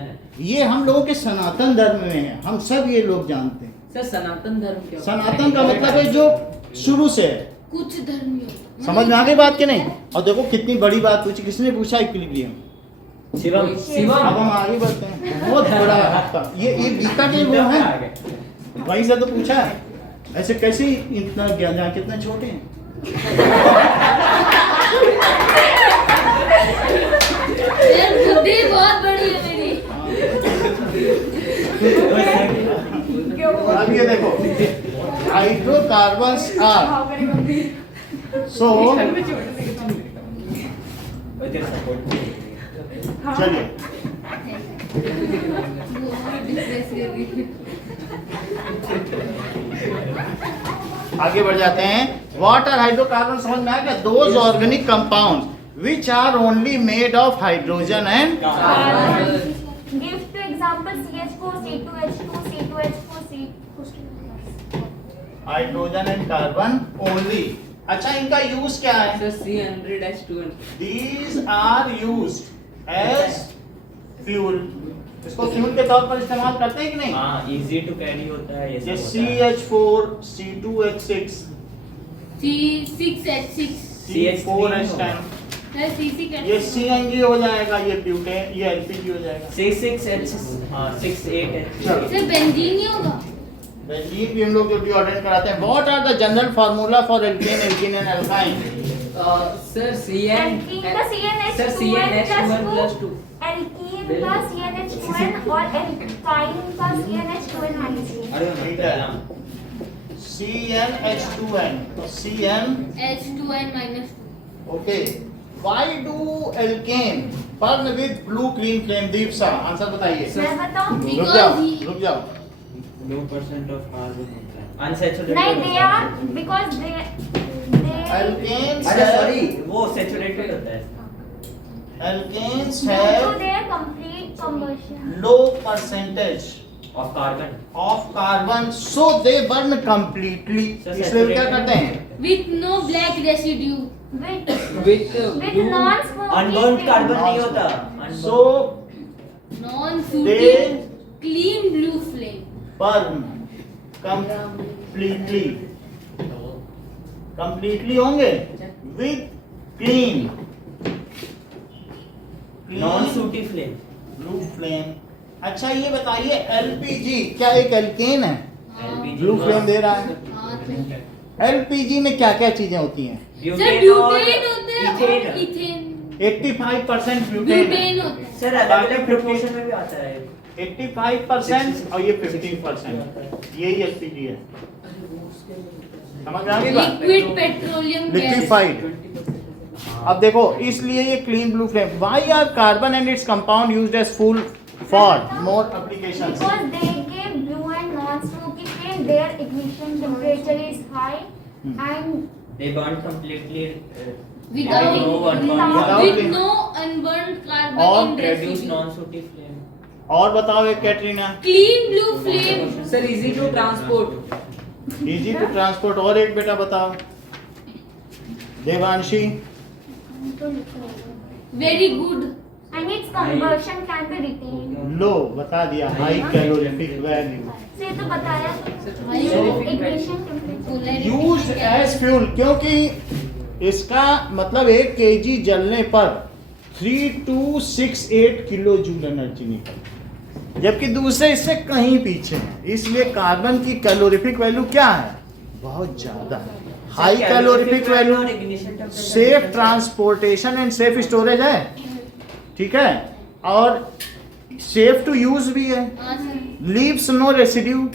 ये हम लोगों के सनातन धर्म में है, हम सब ये लोग जानते हैं। सर सनातन धर्म क्या होता है? सनातन का मतलब है जो शुरू से है। कुछ धर्म समझ में आ गई बात कि नहीं? और देखो कितनी बड़ी बात पूछी, किसने पूछा इक्विलिब्रियम? शिवम शिवम अब हम आगे बढ़ते हैं, बहुत बड़ा है आपका ये गीता के वो है, वहीं से तो पूछा है। ऐसे कैसे इतना ज्ञान जहाँ कितने छोटे हैं। यार बुद्धि बहुत बड़ी है मेरी। क्यों? अब ये देखो, हाइड्रोकार्बन्स आर हाँ, बड़ी गंभीर। सो में छोटे से कितना? हाँ। चलिए बहुत डिस्ट्रेस कर रही है। आगे बढ़ जाते हैं। व्हाट आर हाइड्रोकार्बन समझ में आ गया? Those organic compounds which are only made of hydrogen and Give to example CH4, C2H2, C2H4, C. Hydrogen and carbon only. अच्छा, इनका यूज क्या है? Sir C100H2N These are used as fuel. इसको fuel के तौर पर इस्तेमाल करते हैं कि नहीं? हाँ, इजी टू कैरी होता है ये सब होता है। CH4, C2H6, C6H6 C4H10, sir CC का ये CNG हो जाएगा, ये ब्यूटेन, ये LPG हो जाएगा। C6H, हाँ 6,8H। चलो। सर बेंजीन नहीं होगा? बेंजीन भी हम लोग जो डिओड्रेंट कराते हैं। What are the general formula for alkane, alkene and alkyne? Sir CN Alkene का CnH2n sir CnH2n plus 2, 2 alkene का CnH2n और alkyne का CnH2n minus 2। अरे ठीक है। CnH2n, तो CN, H2n minus 2 okay. Why do alkane burn with blue clean flame? दीप सा answer बताइए। मैं बताऊं? रुक Because जाओ, he- रुक जाओ। लो परसेंट ऑफ कार्बन होता है। अनसैचुरेटेड नहीं, they are because they Alkanes अरे have, सॉरी, वो सैचुरेटेड होता है। alkanes due to have their complete combustion. low percentage of carbon. of carbon, so they burn completely. इसलिए क्या करते हैं? with no black residue With with non-smoking unburn flame. Carbon नहीं होता। So non-shooting they clean blue flame burn completely. Completely होंगे with clean non सूटी flame. blue flame. अच्छा, ये बताइए LPG क्या एक एल्केन है? LPG ब्लू फ्लेम दे रहा है। हाँ तो LPG में क्या क्या चीजें होती हैं? सर ब्यूटेन ब्यूटेन और होते हैं और इथेन। इथेन 85% ब्यूटेन ब्यूटेन होता है सर अलग अलग प्रोपोर्शन में भी आता है। 85% और ये 15%। यही LPG है। समझ आ गई बात? Liquid petroleum gas liquefied. अब देखो, इसलिए ये clean blue flame. Why are carbon and its compound used as fuel for more applications? Because they give blue and non-smoky flame, their ignition temperature is high and They burn completely without no unburned without- carbon. with no unburned carbon और in Reduce residue non-sooty flame. और बताओ एक Katrina. clean blue flame sir easy to transport easy to transport. और एक बेटा बताओ, Devanshi. very good and its combustion can be retained. लो बता दिया, हाई कैलोरीफिक वैल्यू से तो बताया ignition temperature. Used as fuel, क्योंकि इसका मतलब 1 kg जलने पर 3268 किलो जूल एनर्जी निकलती है, जबकि दूसरे इससे कहीं पीछे हैं। इसलिए कार्बन की कैलोरीफिक वैल्यू क्या है? बहुत ज्यादा है। High calorific value, safe transportation and safe storage है, ठीक है, और सेफ टू यूज भी है। हाँ सर लीव्स नो रेसिड्यू,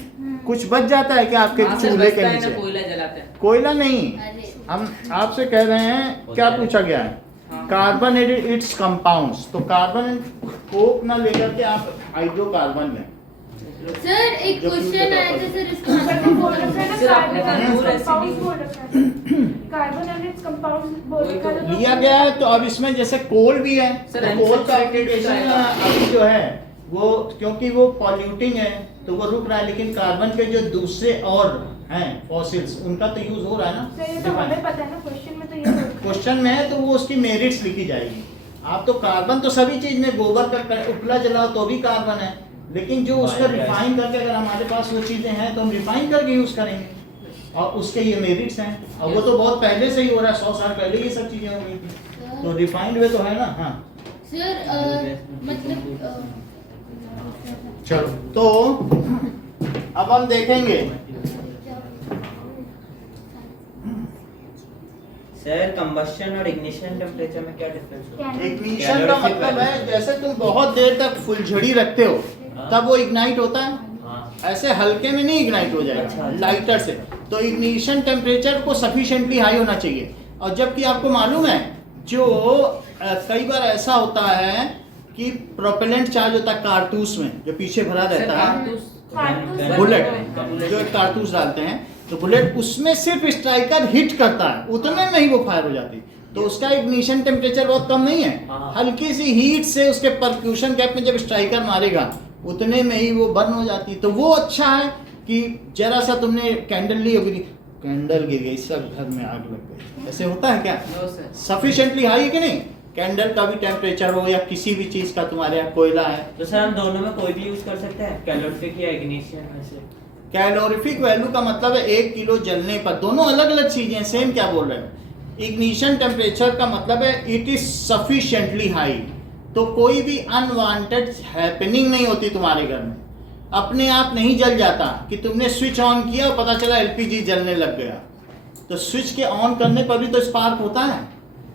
कुछ बच जाता है क्या आपके हाँ सर चूल्हे बचता के है ना नीचे? कोयला जलाते हैं कोयला नहीं, अरे हम आपसे कह रहे हैं क्या पूछा गया है? Carbon it's compounds. तो कार्बन कोक ना लेकर के आप हाइड्रोकार्बन में सर एक क्वेश्चन आया था सर इसका सर आंसर बोल रखा है ना, सर, आपने कार्बन कहा एंड blue कंपाउंड्स residue। बोल रखा है। कार्बन एंड इट्स कंपाउंड्स बोल रखा है तो लिया गया है। तो अब इसमें जैसे कोल भी है, सर, तो कोल का unsaturated ऑक्सीडेशन आएगा। अभी जो है वो, क्योंकि वो पॉल्यूटिंग है तो वो रुक रहा है, लेकिन कार्बन के जो दूसरे और हैं फॉसिल्स, उनका तो यूज हो रहा है सर ये तो ना। हमें पता है ना, क्वेश्चन में तो ये बोल रखा है। क्वेश्चन में है तो वो उसकी मेरिट्स लिखी जाएगी। आप तो कार्बन तो सभी चीज में, गोबर का उपला जलाओ तो भी कार्बन है, लेकिन जो उसको Biogas। रिफाइन करके, अगर हमारे पास वो चीजें हैं तो हम रिफाइन करके यूज करेंगे, और उसके ये मेरिट्स हैं। और वो तो बहुत पहले से ही हो रहा है, 100 साल पहले ये सब चीजें हो गई थी, तो रिफाइंड वे तो है ना। हाँ सर मतलब चलो, तो अब हम देखेंगे सर कंबस्शन और इग्निशन टेम्परेचर में क्या डिफरेंस होता है? इग्निशन का मतलब है जैसे तुम बहुत देर तक फुलझड़ी रखते हो तब वो इग्नाइट होता है, हाँ ऐसे हल्के में नहीं इग्नाइट हो जाएगा, अच्छा। लाइटर से। तो इग्निशन टेम्परेचर को सफिशिएंटली हाई होना चाहिए। और जबकि आपको मालूम है, जो कई बार ऐसा होता है कि प्रोपेलेंट चार्ज होता है कारतूस में, जो पीछे भरा रहता है, बुलेट, जो एक कारतूस डालते हैं, तो बुलेट उसमें सिर्फ स्ट्राइकर हिट करता है, उतने में ही वो फायर हो जाती है। तो उसका इग्निशन टेम्परेचर बहुत कम नहीं है, हाँ। हल्की सी हीट से उसके परक्यूशन कैप में जब स्ट्राइकर मारेगा उतने में ही वो बर्न हो जाती है। तो वो अच्छा है कि जरा सा तुमने कैंडल ली होगी, कैंडल गिर गई, सब घर में आग लग गई। ऐसे होता है क्या? No sir. सफिशिएंटली हाई है कि नहीं? कैंडल का भी टेम्परेचर हो या किसी भी चीज का, तुम्हारे यहाँ कोयला है, तो सर हम दोनों में कोई भी यूज कर सकते हैं, कैलोरीफिक या इग्निशन ऐसे? कैलोरीफिक वैल्यू का मतलब है 1 किलो जलने पर। दोनों अलग अलग चीजें हैं, सेम क्या बोल रहे हो? इग्निशन टेम्परेचर का मतलब है इट इज सफिशिएंटली हाई। तो कोई भी अनवांटेड हैपनिंग नहीं होती तुम्हारे घर में, अपने आप नहीं जल जाता कि तुमने स्विच ऑन किया और पता चला एलपीजी जलने लग गया। तो स्विच के ऑन करने पर भी तो स्पार्क होता है,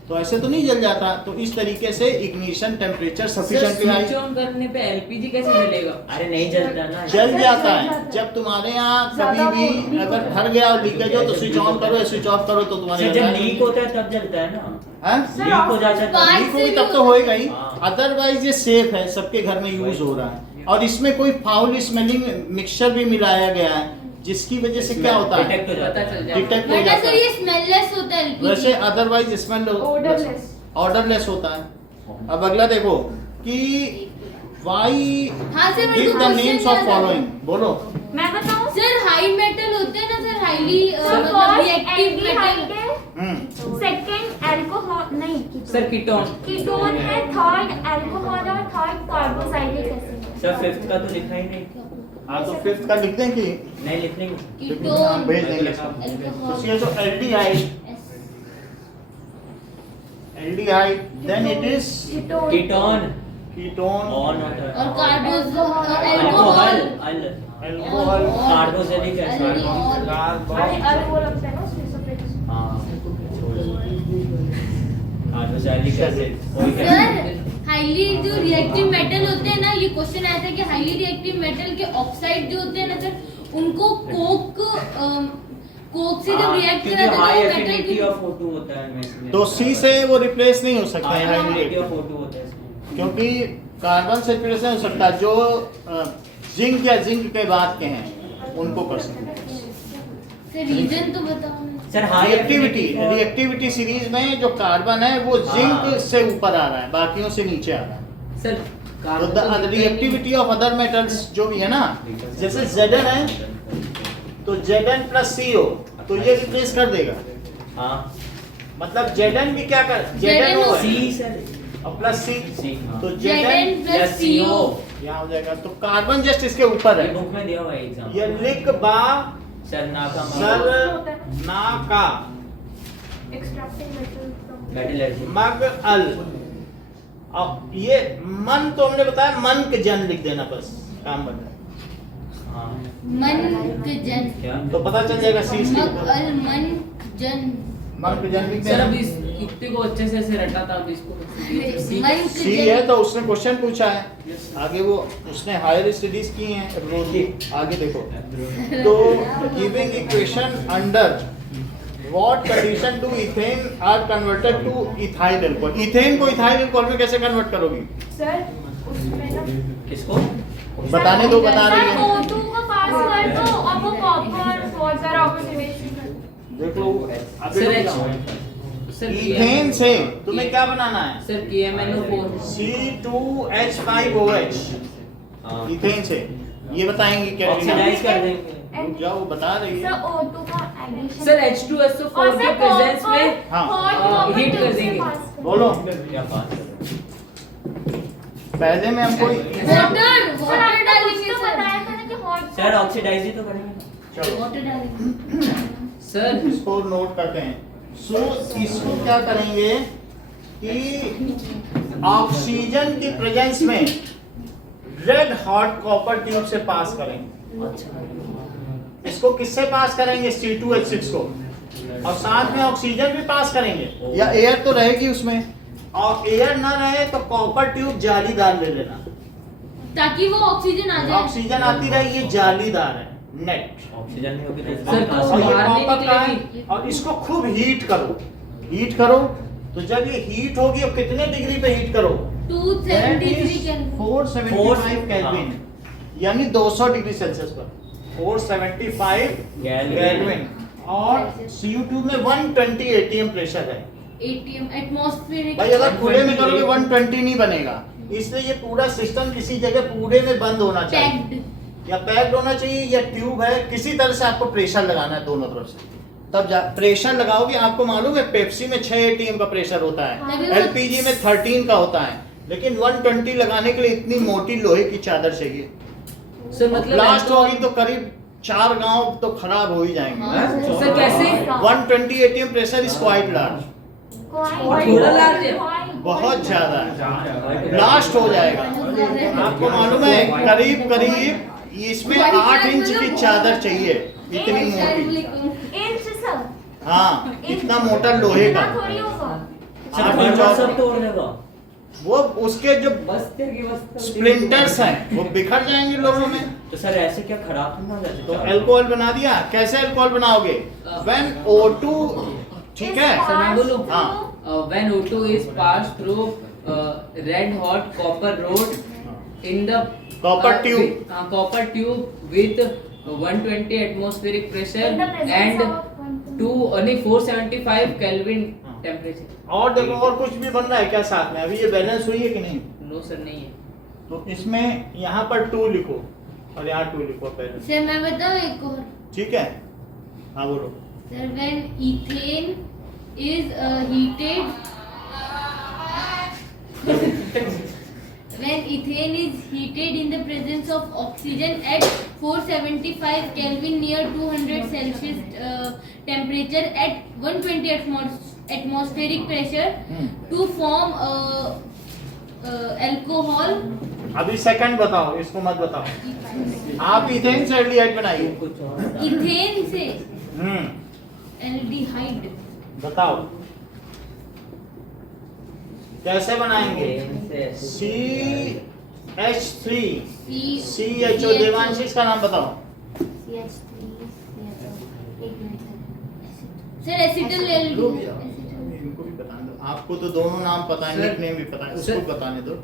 तो ऐसे तो नहीं जल जाता। तो इस तरीके से ignition temperature sufficiently high. Switch on करने पे एलपीजी कैसे जलेगा? अरे नहीं जलता ना। जल जाता है जब तुम्हारे यहाँ कभी भी अगर भर गया और लीकेज हो तो स्विच ऑन करो या स्विच ऑफ करो तो तुम्हारे सर जब यहाँ लीक होता है तब जलता है ना, हाँ? लीक हो जाता है Spark तब। लीक होगी तब तो होएगा ही, हाँ। अदरवाइज ये सेफ है, सबके घर में यूज हो रहा है। और इसमें कोई फाउल स्मेलिंग मिक्सचर भी मिलाया गया है, जिसकी वजह से क्या होता है? डिटेक्ट हो जाता पता चल है। जाता है। डिटेक्ट हो वरना जाता सर है। ये स्मेललेस होता है LPG। वैसे अदरवाइज स्मेल Odorless। ऑर्डरलेस होता है। अब अगला देखो कि वाई हाँ सर, मेरे गिव को द question नेम्स ऑफ याद आ फॉलोइंग, बोलो। मैं बताऊं? सर हाई मेटल होते हैं ना सर, हाईली सर मतलब फर्स्ट रिएक्टिव एल्डिहाइड मेटल। है, हम्म, सेकंड अल्कोहल नहीं सर कीटोन। कीटोन है, थर्ड अल्कोहल और third carboxylic acid. Sir fifth का तो लिखा ही नहीं। हाँ तो फिफ्थ का लिख दें कि नहीं लिखने को। कीटोन, भेज देंगे। तो अल्कोहल, ये तो aldehyde, aldehyde, then it is ketone. Ketone ketone, on होता है। और कार्बोज अल्कोहल, अल्कोहल, अल्कोहल, कार्बोजेनिक एसिड। अरे अरे वो लगता है ना उसमें सफेद। हाँ, कार्बोजेनिक एसिड वही सर कहते हाईली जो रिएक्टिव मेटल होते हैं ना, ये क्वेश्चन आया था कि हाईली रिएक्टिव मेटल के ऑक्साइड जो होते हैं ना सर, उनको कोक से जब रिएक्ट क्योंकि कराते हाई हैं तो एफिनिटी मेटल ऑफ O2 होता है इसमें। तो सी से वो रिप्लेस नहीं हो सकता हाई है एफिनिटी हाइड्रेट, ऑफ O2 होता है इसमें। क्योंकि कार्बन से रिप्लेस नहीं हो सकता। जो जिंक या जिंक के बाद के हैं उनको कर सकते हैं। सर रीजन तो बताओ ना। Sir high reactivity, affinity reactivity series में जो कार्बन है वो जिंक से ऊपर आ रहा है, बाकियों से नीचे आ रहा है। सर तो the reactivity of other metals जो भी है ना, जैसे Zn है तो Zn प्लस CO, तो ये रिप्लेस कर देगा। हाँ मतलब Zn भी क्या कर, Zn Zn C है सर और प्लस C, C हाँ। तो Zn Zn प्लस CO। यहाँ हो जाएगा। तो कार्बन जस्ट इसके ऊपर ये है। बुक में दिया हुआ है एग्जाम। ये लिख बा सर ना का सर ना का एक्सट्रैक्टिंग मेटल फ्रॉम मेटलर्जी। मग अल। अब ये मन तो हमने बताया, मन के जन लिख देना, बस काम बन जाए। हाँ मन के जन, क्या? तो पता चल जाएगा सी मग अल मन जन, मन के जन लिख सर अब देना। इस इतने को अच्छे से ऐसे रटा था, अब इसको मन के सी जन। है तो उसने क्वेश्चन पूछा है, आगे वो उसने हायर स्टडीज की हैं रोजी, आगे देखो। तो giving equation under what condition to ethene are converted to ethyl alcohol. Ethene को इथाइल अल्कोहल में कैसे कन्वर्ट करोगी? सर उसमें ना किसको? बताने दो, बता रही सर है। O2 को पास कर दो और वो कॉपर बहुत सारा ऑक्सीडेशन देख लो अभी सर रुक जाओ। सर इथेन से तुम्हें क्या बनाना है? Sir KMNO4 C2H5OH। हाँ इथेन से ये बताएंगे क्या? ऑक्सीडाइज कर देंगे। रुक जाओ, वो बता रही है। सर O2 का एडिशन सर H2SO4 के प्रेजेंस में हाँ। हीट कर देंगे। बोलो क्या बात कर रहे हो? पहले में हमको वाटर सर वाटर आपने डालेंगे तो सर, बताया था ना कि हॉट सर ऑक्सीडाइज ही तो करेंगे। चलो वाटर डालेंगे। सर इसको नोट करते हैं। सो इसको क्या करेंगे कि ऑक्सीजन की प्रेजेंस में रेड हॉट कॉपर ट्यूब से पास करेंगे। इसको किससे पास करेंगे? C2H6 को, और साथ में ऑक्सीजन भी पास करेंगे, या एयर तो रहेगी उसमें, और एयर ना रहे तो कॉपर ट्यूब जालीदार ले लेना, ताकि वो ऑक्सीजन आ जाए। ऑक्सीजन आती रहे। ये जालीदार है नेट, ऑक्सीजन नहीं होगी तो सर, इसमें तो और ये बाहर नहीं कॉपर का है, निकलेगी। और इसको खूब हीट करो, हीट करो। तो जब ये हीट होगी, और कितने डिग्री पे हीट करो? 273 केल्विन। 475 केल्विन, यानी 200 डिग्री सेल्सियस पर 475 केल्विन। और Cu2 में 120 atm प्रेशर है। ATM atmospheric. भाई अगर खुले में करोगे 120 नहीं बनेगा, इसलिए ये पूरा सिस्टम किसी जगह पूरे में बंद होना चाहिए, पैक्ड। या पैक्ड होना चाहिए, या ट्यूब है, किसी तरह से आपको प्रेशर लगाना है दोनों तरफ से। तब प्रेशर लगाओगे। आपको मालूम है पेप्सी में 6 atm का प्रेशर होता है, तभी वो- एलपीजी में 13 का होता है, लेकिन 120 लगाने के लिए इतनी मोटी लोहे की चादर चाहिए। सर मतलब ब्लास्ट होगी तो करीब 4 गांव तो खराब हो ही जाएंगे। हाँ, सर कैसे 120 atm pressure is quite large, थोड़ा लार्ज है बहुत ज्यादा है, ब्लास्ट हो जाएगा। आपको मालूम है करीब करीब इसमें 8 इंच की चादर चाहिए, इतनी मोटी। इंच सर, हाँ, इतना मोटा लोहे का। थोड़ी होगा। 8 इंच और सब तोड़ देगा। वो उसके जो बस्ते की बस्ते स्प्लिंटर्स हैं वो बिखर जाएंगे लोगों में। तो सर ऐसे क्या खराब तो ना हो जाते? तो अल्कोहल बना दिया। कैसे अल्कोहल बनाओगे? व्हेन O2, ठीक है, सर मैं बोलूं हाँ। when O2 is passed through red hot copper rod in the Copper tube. copper tube with 120 atmospheric pressure In the presence and of to only 475 Kelvin temperature. और देखो और कुछ भी बन रहा है क्या साथ में? अभी ये बैलेंस हुई है कि नहीं? नो सर नहीं है। तो इसमें यहाँ पर 2 लिखो और यहाँ 2 लिखो पहले, सर मैं बताऊं एक और। ठीक है? हाँ बोलो। Sir, when ethane is heated, when ethane is heated in the presence of oxygen at 475 Kelvin near 200 Celsius temperature at 120 atmospheric pressure to form alcohol. अभी सेकंड बताओ, इसको मत बताओ। आप इथेन से एल्डिहाइड बनाइए। Ethane से हम्म, aldehyde. बताओ कैसे बनाएंगे? CH3 CHO। देवांशी इसका नाम बताओ। सर एसिटल इनको भी बताने दो। आपको तो दोनों नाम पता है, सर, निकनेम भी पता है, उसको सर, बताने दो।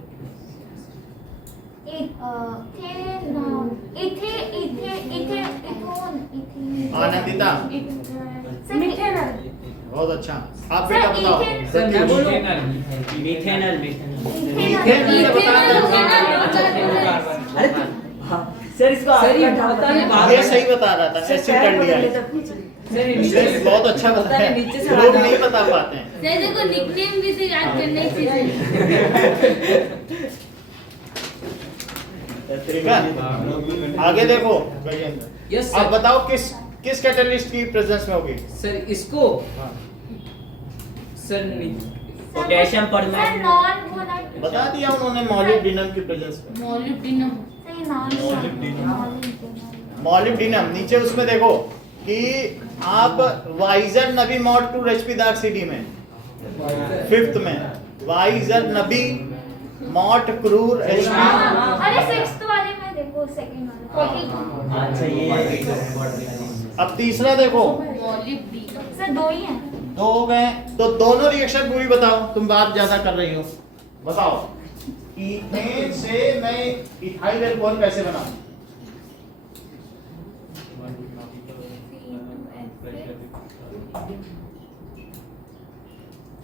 आनंदिता, मिथेनॉल। बहुत अच्छा। आप सर, बेटा बताओ। इथेन- सर मैं बोलूं मिथेनॉल। इथेन मुझे बताना। अरे हाँ, सर इसको सर ये आपका पता नहीं ढाबा- ये सही बता रहा था, सर ऐसे पैर कर पकड़ लिया। लेता कुछ। सर ये बहुत अच्छा पता बताया, नहीं, नीचे से लोग हटा- नहीं बता पाते हैं। सर देखो निकनेम भी तो याद करना ही चाहिए। ठीक है, आगे देखो गजेंद्र। यस आप सर। बताओ किस किस कैटलिस्ट की प्रेजेंस में होगी? सर इसको sir potassium sir permanganate. Non वो बता दिया उन्होंने मॉलिब्डेनम की प्रेजेंस में। मॉलिब्डेनम। सही नॉन मॉलिब्डेनम नीचे उसमें देखो कि आप वाइजर नबी मॉड 2 रेचपीदार सीडी में 5th में वाइजर नबी मॉट क्रूर एचपी। अरे 6th वाले में देखो, सेकंड वाला 40। अच्छा ये अब तीसरा देखो, मॉलिब्डेनम। सर 2 ही हैं। 2 हो गए, तो दोनों रिएक्शन पूरी बताओ। तुम बात ज्यादा कर रही हो, बताओ। इथेन से मैं इथाइल अल्कोहल कैसे बनाऊं?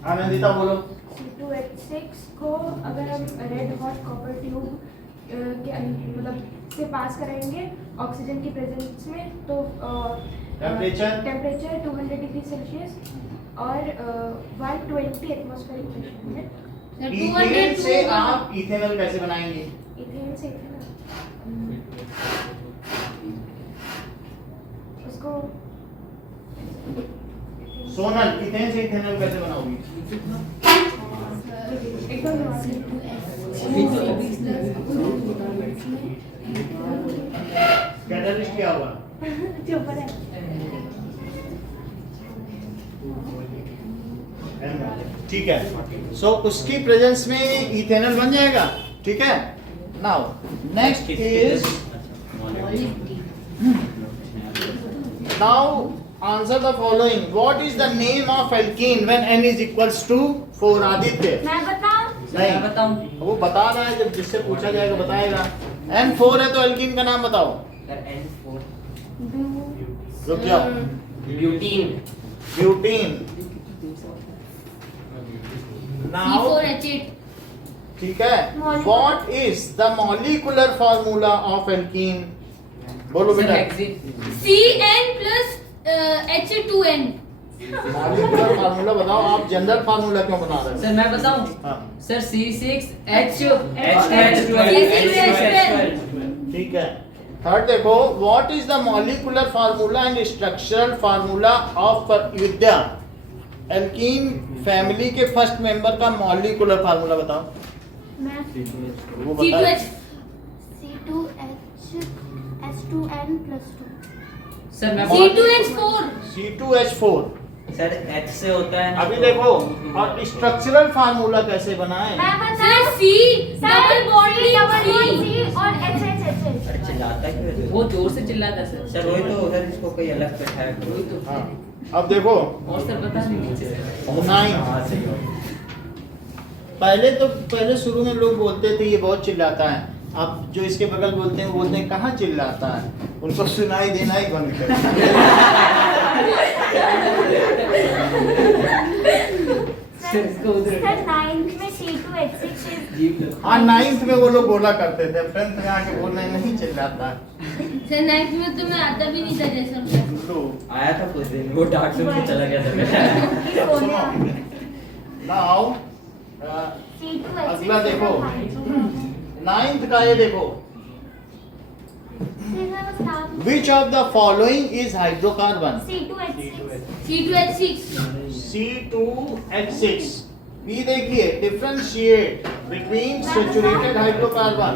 आनंदिता बोलो। C2H6 को अगर हम रेड हॉट कॉपर ट्यूब के मतलब से पास कराएंगे ऑक्सीजन की प्रेजेंस में, तो टेम्परेचर 200 डिग्री सेल्सियस और 120 एटमॉस्फेरिक प्रेशर में। सर इथेन से 202 आप इथेनॉल कैसे बनाएंगे? इथेन से उसको सोनल, इथेन से इथेनॉल कैसे बनाओगी? एकदम कैटलिस्ट क्या होगा? जो ऊपर है ठीक है, सो उसकी प्रेजेंस में इथेनॉल बन जाएगा। ठीक है, now next is now answer the following. What is the name of alkene when n is equals to 4? Aditya मैं बताऊं? नहीं, बताऊं वो बता रहा है, जब जिससे पूछा जाएगा बताएगा। N4 है तो एल्कीन का नाम बताओ। N4 रुक जाओ। Butene butene. Now C4H8। ठीक है, what is the molecular formula of alkene? बोलो बेटा। CN plus H2N। Molecular formula बताओ, आप जनरल फार्मूला क्यों बना रहे सर मैं बताऊं हाँ सर C6H ठीक है। थर्ड देखो, what is the molecular formula and structural formula of Vidya? Alkene family के फर्स्ट मेंबर का मॉलिक्यूलर फार्मूला बताओ। मैं वो बताओ। C2H2N+2। सर मैं C2H4। C2H4। सर H से होता है ना, अभी तो- देखो, और स्ट्रक्चरल फार्मूला कैसे बनाए? मैं सर बताऊं? C double bond double C। Bond C और H। अरे चिल्लाता क्यों है तू? वो जोर से चिल्लाता है सर। सर वही तो, उधर इसको कोई अलग बैठाया करो। वही तो। हाँ अब देखो, और सर बता नहीं नीचे से। 9 हाँ सही हो। पहले शुरू में लोग बोलते थे ये बहुत चिल्लाता है, अब जो इसके बगल बोलते हैं वो बोलते हैं कहाँ चिल्लाता है, उनको सुनाई देना ही बंद कर। सर इसको उधर सर 9th में C2H6 हाँ 9th में वो लोग बोला करते थे, 10th में आके बोलना नहीं चिल्लाता है। सर 9th में तो मैं आता भी नहीं था जैसा लो आया था कुछ दिन, वो डांट सुन के चला गया था। सुनो, नाउ C2H6 अगला देखो। 9th का ये देखो, which of the following is hydrocarbon? C2H6 C2H6। ये देखिए, differentiate between saturated hydrocarbon।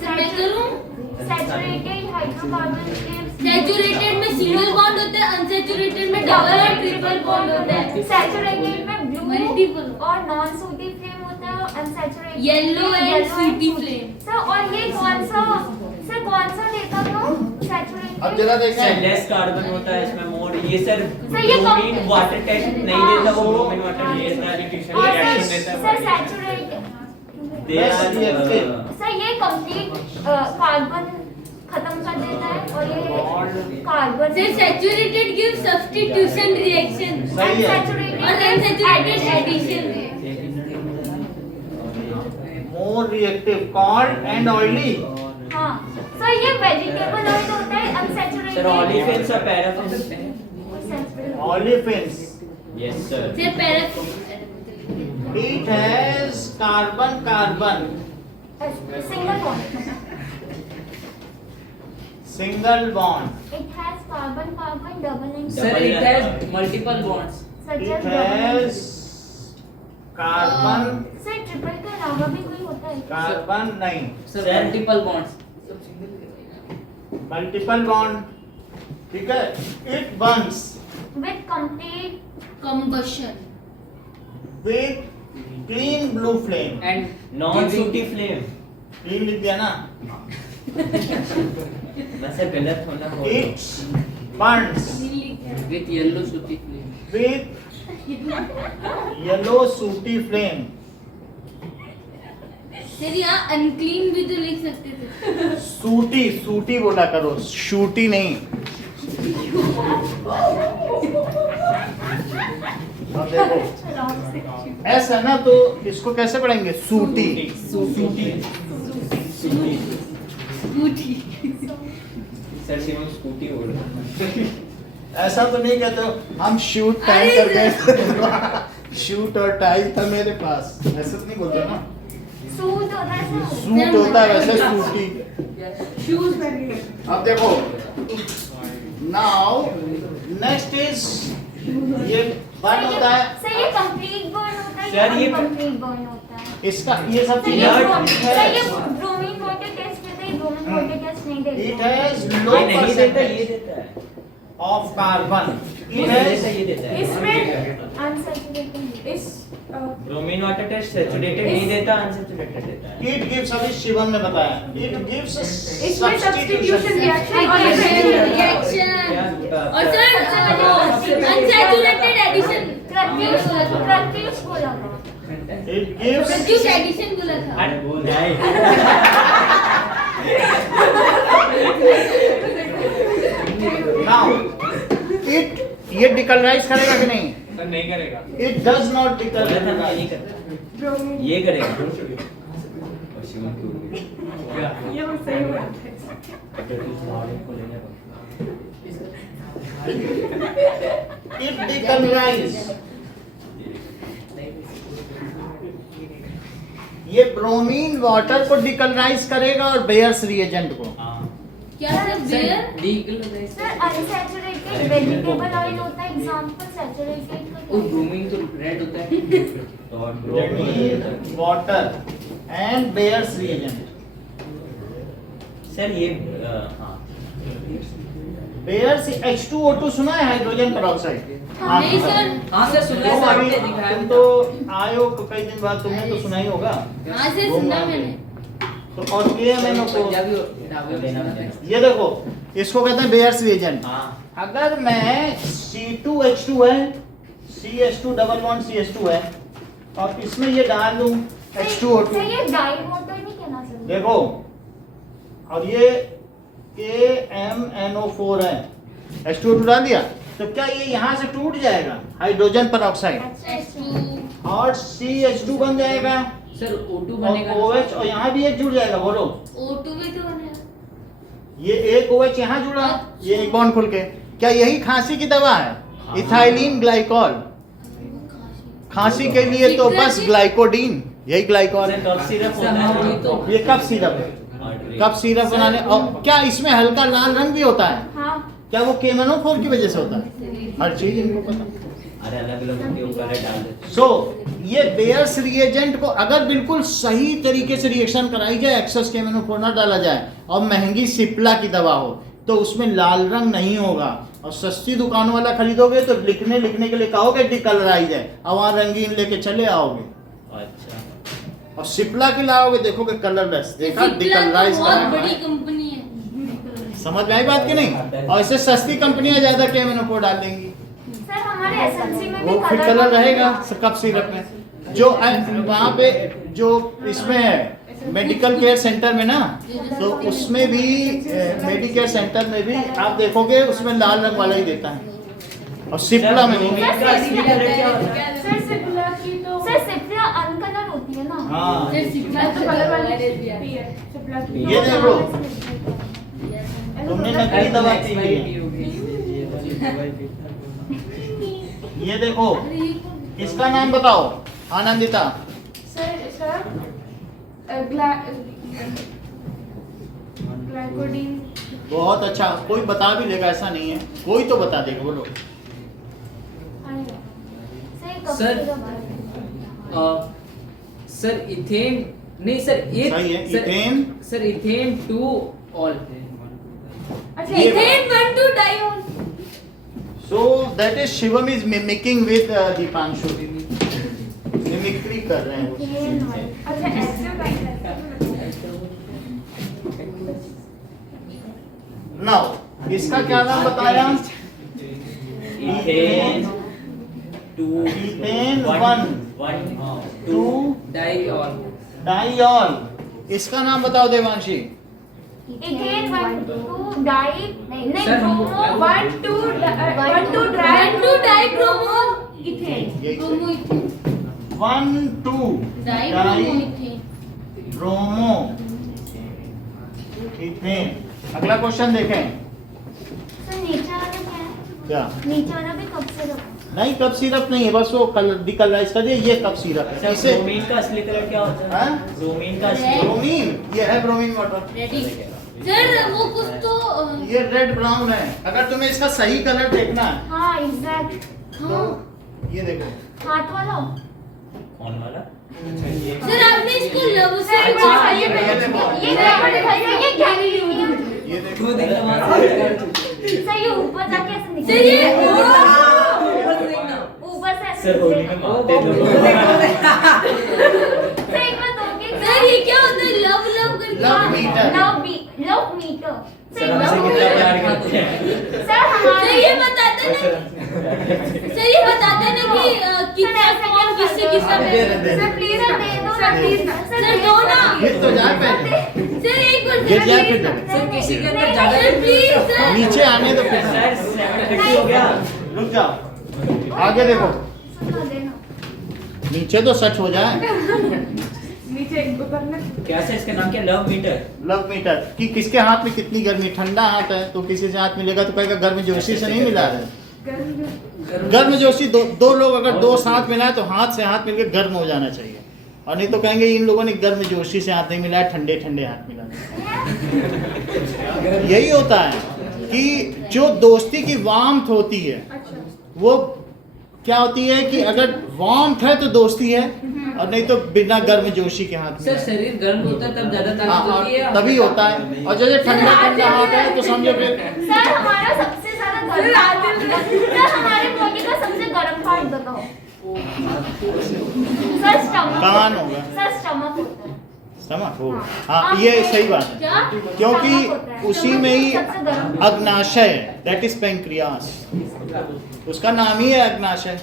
Sir मैं करूं? सैचुरेटेड हाइड्रोकार्बन सैचुरेटेड में सिंगल बॉन्ड होता है, अनसैचुरेटेड में डबल और ट्रिपल बॉन्ड होता है। सैचुरेटेड में ब्लू Multiple। और नॉन सूटी फ्लेम होता है, unsaturated Yellow and sooty flame। Sir और ये कौन सा देखा तो सैचुरेटेड? अब जरा सर देखें, लेस कार्बन होता है इसमें मोर, ये सर सर, ये ब्रोमीन कम- वाटर टेस्ट नहीं देता, वो ब्रोमीन वाटर देता है, और रिएक्शन देता सर है। सैचुरेटेड They are, सर ये कंप्लीट कार्बन खत्म कर देता है और ये carbon sir saturated give substitution reaction सही है। और unsaturated addition. more reactive, cold and oily। हाँ सर ये वेजिटेबल ऑयल होता है अनसैचुरेटेड। सर ऑलिफिन्स और paraffins. Olefins, yes sir. Sir para it has carbon single bond. single bond, It has carbon double and sir it has multiple bonds. such it as double. has carbon sir triple के अलावा भी कोई होता है? carbon नहीं, sir Sir, multiple bonds. multiple bond, ठीक है। it burns With complete combustion with clean blue flame। And non सूटी फ्लेम। clean लिख दिया ना, मैं सर गलत होना हो it burns विद येलो सूटी flame. with yellow sooty flame। Sir यहाँ अनक्लीन भी तो लिख सकते थे। सूटी बोला करो, शूटी नहीं। अब देखो, ऐसा है ना, तो इसको कैसे पढ़ेंगे? सूटी। सर शिवम स्कूटी बोल रहा है। ऐसा तो नहीं कहते हो हम शूट टाइम करके, शूट और टाई था मेरे पास, ऐसे तो नहीं बोलते ना। सूट होता है सर। सूट होता है वैसे सूटी। शूज अब देखो, नाउ नेक्स्ट इज, ये बर्न होता है, सर ये कंप्लीट बर्न होता है सर, या ये कंप्लीट बर्न होता है? इसका ये सब सर ये चीजें ब्रोमीन वाटर टेस्ट देता है, ब्रोमीन वाटर टेस्ट नहीं इट देता। हैज लो ये नहीं देता, ये परसेंटेज देता है। Of carbon. ये इट नहीं हैज देता, ये देता है। इसमें अनसैचुरेटेड इस ब्रोमीन वाटर टेस्ट सैचुरेटेड नहीं देता, अनसैचुरेटेड देता है। इट गिव्स, अभी शिवम ने बताया, इट गिव्स इसमें सब्स्टिट्यूशन रिएक्शन और रिएक्शन और सर अनसैचुरेटेड एडिशन। प्रत्युष बोला था। इट गिव्स प्रत्युष एडिशन बोला था। अरे बोल नहीं। नाउ इट, ये डिकलराइज करेगा कि नहीं? सर नहीं करेगा। इट डज नॉट बोला था ना, ये नहीं डिकलराइज। करता। ये करेगा। और शिवम क्यों? ये वो सही हुआ। अगर तू सारे को लेने इट डिकलराइज। ये ब्रोमीन वाटर को डिकलराइज करेगा और बेयर्स रिएजेंट को। क्या sir Baeyer decolourise sir unsaturated vegetable oil होता है, एग्जांपल सैचुरेटेड का वो क्या है? ब्रूमिंग तो रेड होता है bromine water and bears reagent. Sir ये हाँ बेयर्स H2O2 सुना है, हाइड्रोजन पेरोक्साइड? नहीं सर हाँ सर सुना वो है अभी सर दिखाया तुम तो आए हो कई दिन बाद, तुमने तो सुना ही होगा। हाँ सर सुना मैंने। तो और KMNO को पंजाबी ढाबे देना में देना। ये देखो, इसको कहते हैं बेयर्स रिएजेंट। हाँ अगर मैं C2H2 है, CH2 डबल बॉन्ड CH2 है, और इसमें ये डाल दूं H2O2, सर ये डाई वाटर नहीं कहना सर? देखो, और ये KMNO4 है, H2O2 डाल दिया, तो क्या ये यहाँ से टूट जाएगा हाइड्रोजन पेरोक्साइड H2 और CH2 बन जाएगा सर O2 और बनेगा OH, और यहाँ भी एक जुड़ जाएगा। बोलो, O2 भी तो है। ये एक OH यहाँ जुड़ा, ये एक बॉन्ड खुल के, क्या यही खांसी की दवा है? इथाइलिन ग्लाइकॉल, खांसी के लिए तो बस ग्लाइकोडीन, यही ग्लाइकॉल है। कफ सिरप सर होता हाँ है वही तो ये कफ सिरप है, कफ सिरप बनाने। और क्या इसमें हल्का लाल रंग भी होता है? हाँ क्या वो KMNO4 की वजह से होता है? हर चीज इनको पता। अरे अलग अलग उनके ऊपर डाल देते सो ये बेयर्स रिएजेंट को अगर बिल्कुल सही तरीके से रिएक्शन कराई जाए, एक्सेस KMNO4 ना डाला जाए, और महंगी सिप्ला की दवा हो, तो उसमें लाल रंग नहीं होगा। और सस्ती दुकानों वाला खरीदोगे तो लिखने के लिए कहोगे डिकलराइज है, और वहाँ रंगीन लेके चले आओगे। अच्छा और सिप्ला की लाओगे, देखोगे कलरलेस, देखा डिकलराइज बहुत बड़ी कंपनी है। समझ में आई बात की नहीं? और ऐसे सस्ती कंपनियां ज्यादा KMNO4 डाल देंगी, सर हमारे एसएमसी में भी वो फिर कलर रहेगा कप सिरप में। जो वहाँ पे जो इसमें है मेडिकल केयर सेंटर में ना, तो उसमें भी मेडिकेयर सेंटर में भी आप देखोगे उसमें लाल रंग वाला ही देता है, और सिप्ला में नहीं। सर सिप्ला की तो सर सिप्ला अनकलर होती है ना? हाँ, सर सिप्ला मैं तो कलर वाली भी है सिप्ला की। ये देखो, तुमने नकली दवा पी ली है। ये देखो, इसका नाम बताओ आनंदिता। सर ग्लाइकोडीन। बहुत अच्छा, कोई बता भी लेगा, ऐसा नहीं है, कोई तो बता देगा। बोलो, सर सर इथेन नहीं सर एक सही है, sir- ethane. Sir ethane two all अच्छा ये- ethane 1 2 dione. So that is Shivam is mimicking with Deepanshu. Mimicry कर रहे हैं वो। अच्छा ऐसे Now इसका क्या नाम बताया? Ethane two ethane one two diol diol. इसका नाम बताओ देवांशी। इथेन 1 2 डाई नहीं सर, ब्रोमो 1 2 डाइब्रोमो इथेन। यही bromo ethane 1 2 dibromo ethane. Bromo ethane. अगला क्वेश्चन देखें। सर नीचे वाला क्या है? क्या? नीचे वाला भी कब से रखा? नहीं, कप सिरप नहीं है, बस वो कलर डिकलराइज कर दिया। ये कप सिरप है। सर इसे ब्रोमीन का असली कलर क्या होता है? हाँ? ब्रोमीन का असली Red. ब्रोमीन, ये है ब्रोमीन वाटर। रेडी सर वो कुछ तो ये रेड ब्राउन है। अगर तुम्हें इसका सही कलर देखना है हाँ एग्जैक्ट। तो ये देखो, हाथ वाला? कौन वाला? सर आपने इसको लव से सर, कुछ हाँ, ये ये देखो, ये क्या दिखाइए? ये क्या नहीं ये देखो। खुद एकदम सर ये ऊपर जाके ऐसे निकल सर ये ऊपर से ऐसे सर होली में निकलेगा। मारते हैं लोग। सर एक बार दोगे? सर ये क्या होता है लव करके love meter. Love meter. Sir हमसे कितना प्यार करते हैं। सर हमारे सर ये बताते ना सर ये बताते ना कि कितना कौन किससे किसका प्यार सर प्लीज दे दो ना प्लीज। सर दो ना ये तो जाए पहले, सर एक बार ये सर जाए प्लीज फिर। सर किसी के अंदर ज्यादा सर प्लीज सर नीचे आने दो फिर। सर 750 हो गया। रुक जाओ, आगे देखो, सुनो देना। नीचे तो सच हो जाए। नीचे उतरने क्या सर इसका नाम क्या, लव मीटर? लव मीटर कि किसके हाथ में कितनी गर्मी, ठंडा हाथ है तो किसी से हाथ मिलेगा तो कहेगा गर्मजोशी से नहीं मिला है। गर्मजोशी दो लोग अगर दो साथ मिलाए तो हाथ से हाथ मिलकर गर्म हो जाना चाहिए, और नहीं तो कहेंगे इन लोगों ने गर्मजोशी से हाथ नहीं मिलाया, ठंडे ठंडे हाथ मिला। यही होता है कि जो दोस्ती की वार्मथ होती है अच्छा वो क्या होती है कि अगर वार्मथ है तो दोस्ती है, और नहीं तो बिना गर्मजोशी के हाथ सर में। शरीर गर्म होता है तब ज्यादा हाँ, ताकत होती है, तभी होता है, और जैसे ठंडा ठंडा हाथ है तो समझो फिर सर हमारा सबसे ज्यादा गर्म सर हमारे बॉडी का सबसे गर्म पार्ट बताओ। सर स्टमक कान होगा। सर स्टमक होता है। समझ हो। हाँ। हाँ ये सही बात है, क्या क्योंकि उसी में ही सबसे गर्म। अग्नाशय, दैट इज पेंक्रियास, उसका नाम ही है अग्नाशय।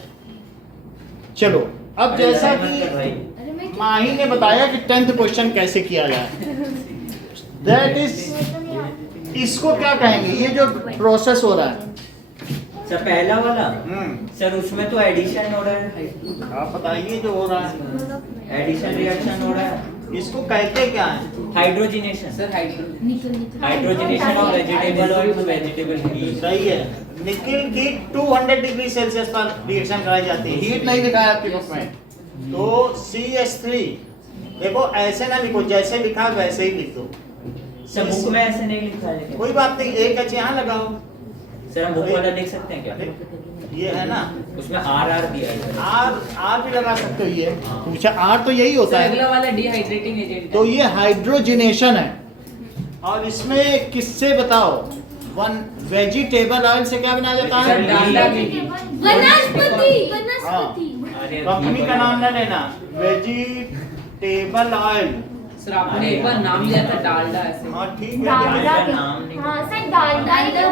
चलो अब जैसा कि अरे मैं माही ने बताया कि 10th क्वेश्चन कैसे किया जाए, दैट इज, इसको क्या कहेंगे, ये जो प्रोसेस हो रहा है। सर पहला वाला सर उसमें तो एडिशन हो रहा है, आप बताइए जो हो रहा है, एडिशन रिएक्शन हो रहा है, इसको कहते क्या है? Hydrogenation. Sir hydrogen nickel hydrogenation of vegetable oil to vegetable heat. सही है, निकिल की 200 डिग्री सेल्सियस पर रिएक्शन कराई जाती है, हीट नहीं लिखा है आपके बुक में, तो CH3 देखो ऐसे ना लिखो, जैसे लिखा वैसे ही लिख दो। सर बुक में ऐसे नहीं लिखा है लेकिन। कोई बात नहीं, एक एच यहाँ लगाओ, सर हम बुक वाला देख सकते हैं क्या? ये है ना, उसमें आर दिया है सर। आर भी लगा सकते हो, ये पूछा आर तो यही होता सर है, अगला वाला डिहाइड्रेटिंग एजेंट तो ये हाइड्रोजिनेशन है। और इसमें किससे बताओ, वन वेजिटेबल ऑयल से क्या बनाया जाता सर, डालडा है? भी। वनस्पति अरे कंपनी का नाम ना लेना, वेजिटेबल ऑयल। सर आपने एक बार नाम लिया था डालडा ऐसे। हाँ ठीक है, डालडा डालडा के- नाम नहीं। हाँ सर डालडा ही डालडा तो-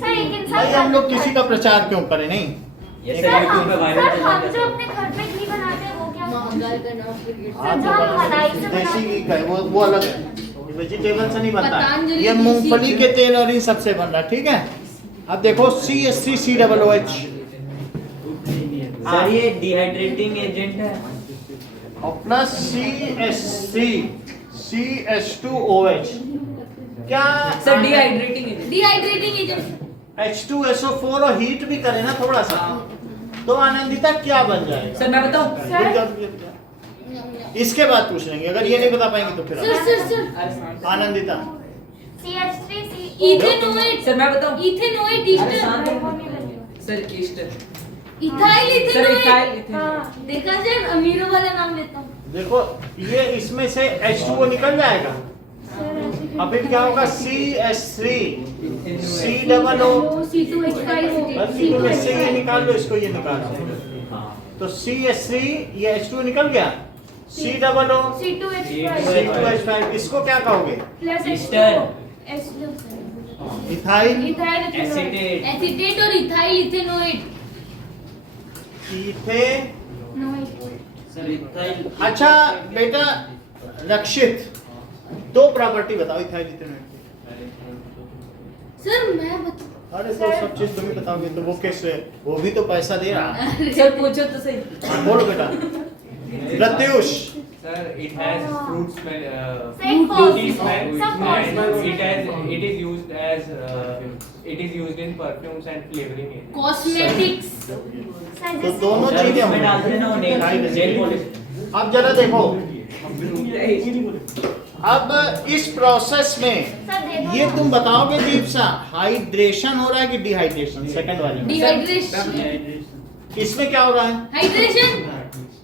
सर एक इंसान भाई हम लोग किसी का प्रचार क्यों करें, नहीं ये सर सर हम यूट्यूब पे वायरल सर चला हम गया जो था। अपने घर पे घी बनाते हैं वो क्या महाकाल का नाम forget। हाँ, जो हम मलाई से देसी बनाते घी का है, वो अलग है, वेजिटेबल से नहीं बनता है। पतंजलि ये देसी मूंगफली घी। के तेल और इन सबसे बन रहा है, ठीक है। अब देखो CH3COOH सर ये डिहाइड्रेटिंग एजेंट है। और प्लस CH2OH, क्या sir dehydrating agent. Dehydrating agent H2SO4 और हीट भी करे ना थोड़ा सा, तो आनंदिता क्या बन जाएगा? सर मैं बताऊं? इसके बाद पूछ लेंगे, अगर ये नहीं बता पाएंगे तो फिर सर आप। Sir sir Anandita CH3 ethanoate sir मैं बताऊं? इथेनोएट अरे ईस्टर शांत हो। Sir Easter. Ethyl sir ethanoate ethyl ethanol. हाँ देखा सर अमीरों वाला नाम लेता हूँ। देखो, ये इसमें से H2O निकल जाएगा, सर ऐसे अब फिर क्या होगा, CH3 COO, C2H5 बस इनको में से ये निकाल लो, इसको ये निकाल दो, तो CH3 ये H2O निकल गया, COO C2H5 C2H5, इसको क्या कहोगे? Plus Easter, ethyl ethyl acetate, acetate और इथाइल इथेनोएट। इथे। सर इथाइल अच्छा बेटा रक्षित, दो प्रॉपर्टी बताओ इथाइल इथेनॉल की। सर मैं बता अरे तो सब चीज तुम ही बताओगे तो वो कैसे, वो भी तो पैसा दे रहा है। सर पूछो तो सही। बोलो बेटा Pratyush. Sir, it has fruit smell, Fruit fruity smell. smell, Some and fruit it is used as it is used in perfumes and flavoring agents. Cosmetics. तो दोनों सर चीजें इसमें डालते हैं ना वो नेल होंगी। पॉलिश। अब जरा देखो, अब इस प्रोसेस में सर दे दो ये ना। तुम बताओगे दीपसा, हाइड्रेशन हो रहा है कि डिहाइड्रेशन? सेकंड वाले में डिहाइड्रेशन इसमें क्या हो रहा है? हाइड्रेशन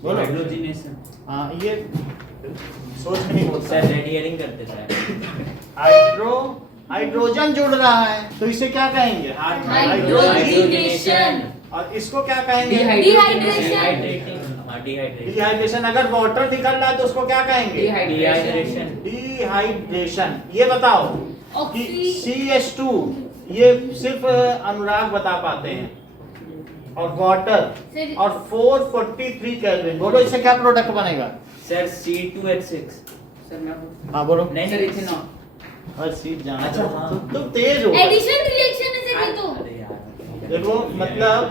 बोलो। हाइड्रोजिनेशन। हाँ ये सोच के नहीं बोलता। सर रेड हियरिंग करते सर। हाइड्रोजन जुड़ रहा है तो इसे क्या कहेंगे? हाइड्रोजिनेशन और इसको क्या कहेंगे? डिहाइड्रेशन डिहाइड्रेटिंग, हाँ डिहाइड्रेशन। डिहाइड्रेशन। अगर वाटर निकल रहा है तो उसको क्या कहेंगे? डिहाइड्रेशन। डिहाइड्रेशन। ये बताओ कि ऑक्सी CH2 ये सिर्फ अनुराग बता पाते हैं, और वाटर और 443 केल्विन। बोलो इससे क्या प्रोडक्ट बनेगा? Sir C2H6। सर मैं हाँ बोलो। नहीं सर नहीं इथेनॉल। हर चीज जान। अच्छा, हाँ। तुम तेज हो। एडिशन रिएक्शन है सर ये तो अरे यार। देखो मतलब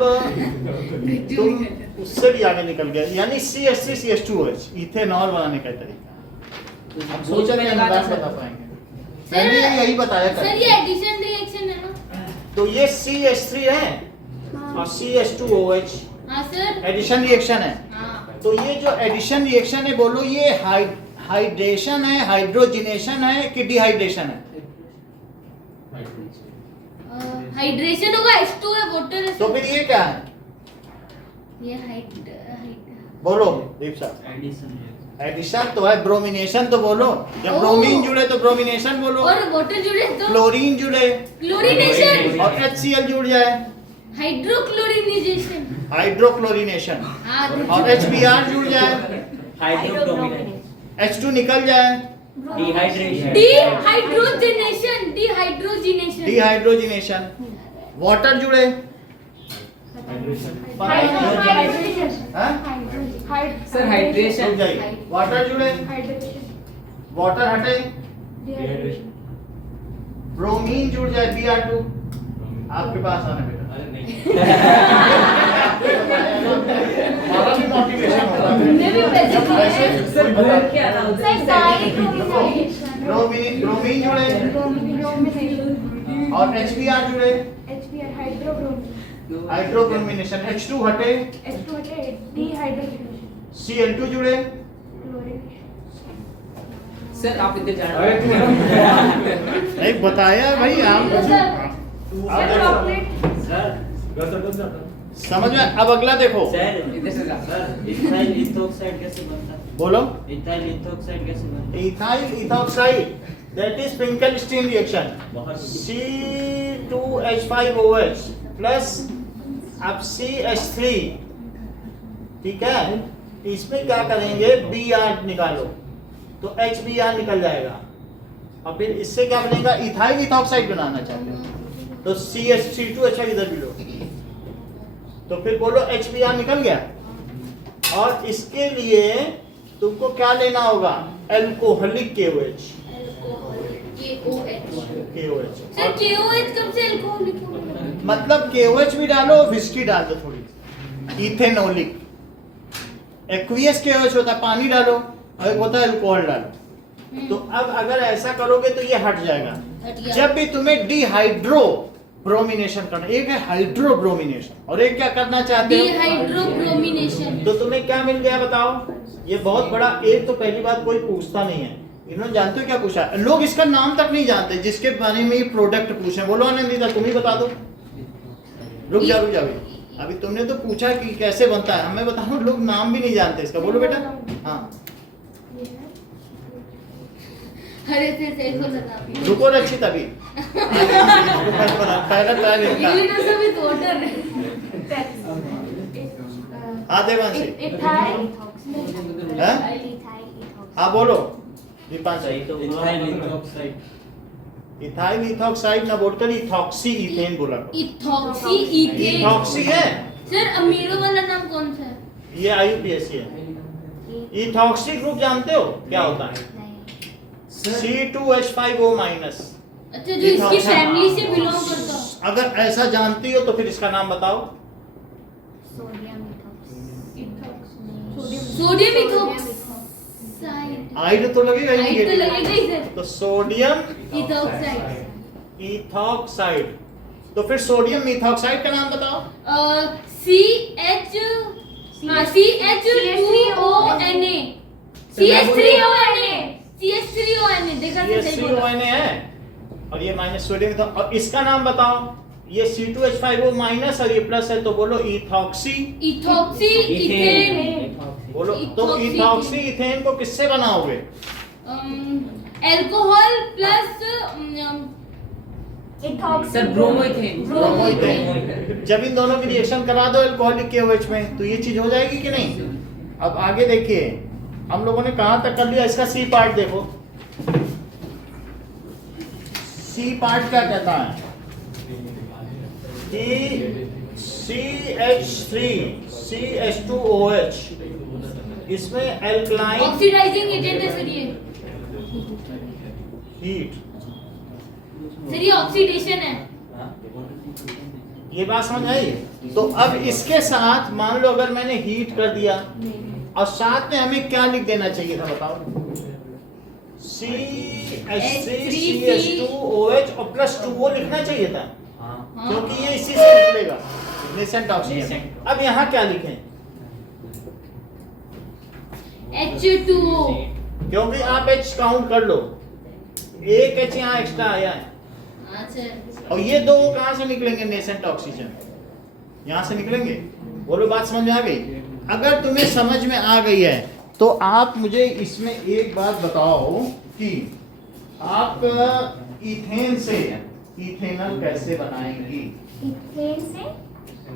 तुम उससे भी आगे निकल गया, यानी CH3CH2OH इथेनॉल बनाने का तरीका। हम सोच रहे हैं अनुदान बता पाएंगे। मैंने यही बताया सर था। ये एडिशन रिएक्शन है ना? तो ये CH3 है और CH2OH हाँ सर। एडिशन रिएक्शन है। हाँ। तो ये जो एडिशन रिएक्शन है, बोलो ये हाइड्रेशन है, हाइड्रोजिनेशन है कि डिहाइड्रेशन है? हाइड्रेशन होगा, H2 है, वाटर है। तो फिर ये क्या है? ये हाइड बोलो दीप साहब। एडिशन तो है, ब्रोमिनेशन तो बोलो। जब ओ। ब्रोमीन जुड़े तो ब्रोमिनेशन बोलो। और वाटर जुड़े तो क्लोरीन जुड़े क्लोरीनेशन। और HCl जुड़ जाए, हाइड्रोक्लोरिनेशन। हाइड्रोक्लोरिनेशन। हाँ। और HBr जुड़ जाए, हाइड्रोक्लोरिनेशन, H2 निकल जाए, dehydration, dehydrogenation. Dehydrogenation. Dehydrogenation. Water जुड़े, सर हाइड्रेशन। रुक जाइए। वाटर जुड़े, वाटर हटे, ब्रोमीन जुड़ जाए, Br2। आपके पास आना बेटा। हमारा भी मोटिवेशन होता है। सर बोल क्या ना ब्रोमीन जुड़े और HBr जुड़े, हाइड्रोब्रोमिनेशन। H2 हटे, Cl2 जुड़े। सर आप इधर जाना। नहीं बताया भाई आप समझ में। अब अगला देखो, सर इधर से जा। इथाइल इथोक्साइड कैसे बनता है? बोलो। इथाइल इथोक्साइड कैसे बनता है? Ethyl ethoxide, that is Finkelstein reaction. C2H5OH plus अब CH3, ठीक है। इसमें क्या करेंगे, Br निकालो तो HBr निकल जाएगा और फिर इससे क्या बनेगा, इथाइल इथोक्साइड बनाना चाहते हो तो CH3 इधर भी लो, तो फिर बोलो HBr निकल गया। और इसके लिए तुमको क्या लेना होगा, alcoholic KOH। KOH sir KOH कब से अल्कोहलिक हो गया? मतलब KOH भी डालो, विस्की डाल दो थोड़ी, इथेनोलिक। एक्वियस KOH होता है, पानी डालो, और एक होता है अल्कोहल डालो। तो अब अगर ऐसा करोगे तो ये हट जाएगा। हट गया। जब भी तुम्हें डिहाइड्रो ब्रोमिनेशन करना, एक है हाइड्रो ब्रोमिनेशन और एक क्या करना चाहते हो, डिहाइड्रोब्रोमिनेशन। तो तुम्हें क्या मिल गया बताओ। ये बहुत बड़ा, एक तो पहली बात कोई पूछता नहीं है, इन्होंने जानते हो क्या पूछा, लोग इसका नाम तक नहीं जानते जिसके बारे में ये प्रोडक्ट पूछे। बोलो आनंदिता तुम ही बता दो। रुक जा अभी तुमने तो पूछा कि कैसे बनता है, हमें बताओ, लोग नाम भी नहीं जानते इसका। बोलो बेटा। हाँ अरे सही को लगा। रुको रक्षित अभी पहला ये तो सभी वाटर है। हाँ देवांशी, इथाइल हाँ बोलो दीपांशी। सही तो इथाइल इथोक्साइड ना बोलकर इथॉक्सी इथेन बोला। Ethoxy ethane. इथॉक्सी है सर अमीरो वाला नाम कौन सा है? ये IUPAC है। इथॉक्सी ग्रुप जानते हो क्या होता है, C2H5O माइनस। अच्छा जो इसकी फैमिली से बिलोंग करता हो। अगर ऐसा जानती हो तो फिर इसका नाम बताओ। Sodium ethoxide. आइड तो लगेगा ही आइड तो नहीं। लगेगा ही सर। तो सोडियम इथॉक्साइड। इथॉक्साइड, तो फिर सोडियम इथॉक्साइड का नाम बताओ। CH3ONA देखा तो सही बोला। CH3ONA है और ये माइनस सोडियम था। और इसका नाम बताओ, ये C2H5O माइनस और ये प्लस है, तो बोलो इथॉक्सी इथॉक्सी इथेन। बोलो। तो इथॉक्सी इथेन को किससे बनाओगे, alcohol plus sir bromoethane. Bromoethane. जब इन दोनों की रिएक्शन करा दो अल्कोहलिक KOH में तो ये चीज हो जाएगी कि नहीं। अब आगे देखिए, हम लोगों ने कहां तक कर लिया, इसका C पार्ट देखो। C पार्ट क्या कहता है कि CH3 CH2OH, इसमें एल्कलाइन ऑक्सीडाइजिंग एजेंट है सर ये। हीट, सर ये ऑक्सीडेशन है। ये बात समझ आई। तो अब इसके साथ मान लो अगर मैंने हीट कर दिया और साथ में हमें क्या लिख देना चाहिए था बताओ। CH3CH2OH और +2 वो लिखना चाहिए था, हाँ क्योंकि ये इसी से निकलेगा नेसेंट ऑक्सीजन। Nascent। अब यहाँ क्या लिखें, H2O क्योंकि आप H काउंट कर लो, एक H यहाँ एक्स्ट्रा आया है, हाँ सर और ये दो कहाँ से निकलेंगे, नेसेंट ऑक्सीजन यहाँ से निकलेंगे। बोलो बात समझ में आ गई? अगर तुम्हें समझ में आ गई है तो आप मुझे इसमें एक बात बताओ कि आप इथेन से इथेनॉल कैसे बनाएंगी? इथेन से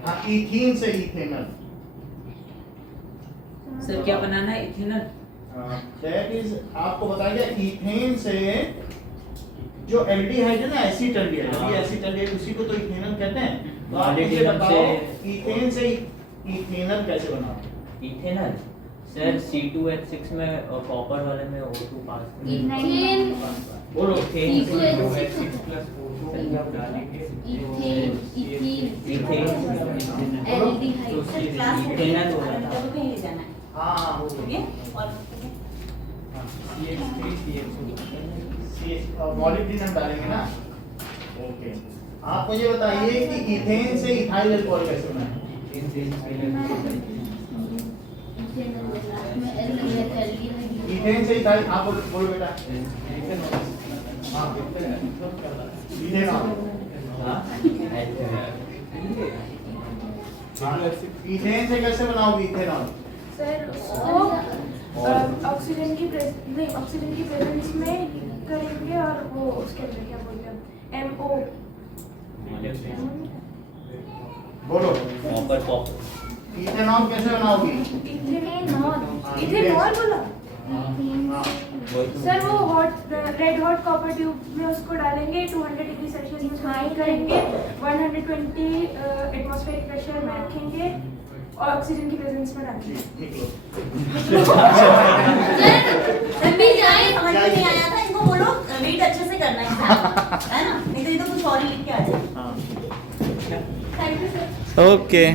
हाँ, इथीन से इथेनॉल। सर क्या बनाना है, इथेनॉल? दैट इज आपको बताया गया इथेन से जो एल्डिहाइड है ना, एसीटल्डिहाइड, ये एसीटल्डिहाइड उसी को तो इथेनॉल कहते हैं। तो आप मुझे Molybdenum बताओ से- इथेन से इथेनॉल कैसे बनाओ? इथेनॉल सर C2H6 में और कॉपर वाले में O2 पास इथेन बोलो। C2H6 पहले आप डालेंगे इथेन इथेन एल्डिहाइड इथेनॉल होगा था। हाँ हाँ वो मॉलिब्डेनम डालेंगे ना। ओके, आप मुझे बताइए कि इथेन से इथाइल अल्कोहल कैसे बनाएं? इथेन से इथाइल, आप बोलो बेटा। हाँ, इथेनॉल। हाँ इथेन से कैसे बनाओगे इथेनॉल? सर उसको ऑक्सीजन की प्रेजेंस में करेंगे और वो उसके अंदर क्या बोलते हैं MO बोलो, कॉपर कॉपर इथेनॉल कैसे बनाओगी? इथेनॉल बोला हाँ, सर। वो रेड हॉट कॉपर ट्यूब में उसको डालेंगे, 200 डिग्री सेल्सियस में उसको हीट करेंगे, 120 एटमॉस्फेरिक प्रेशर में रखेंगे और ऑक्सीजन की प्रेजेंस में डालेंगे। निकलो। अभी जाए समझ में नहीं आया था, इनको बोलो रीड अच्छे से करना है ना, नहीं तो ये तो कुछ और ही लिख के आ जाए। हाँ, थैंक यू सर। ओके।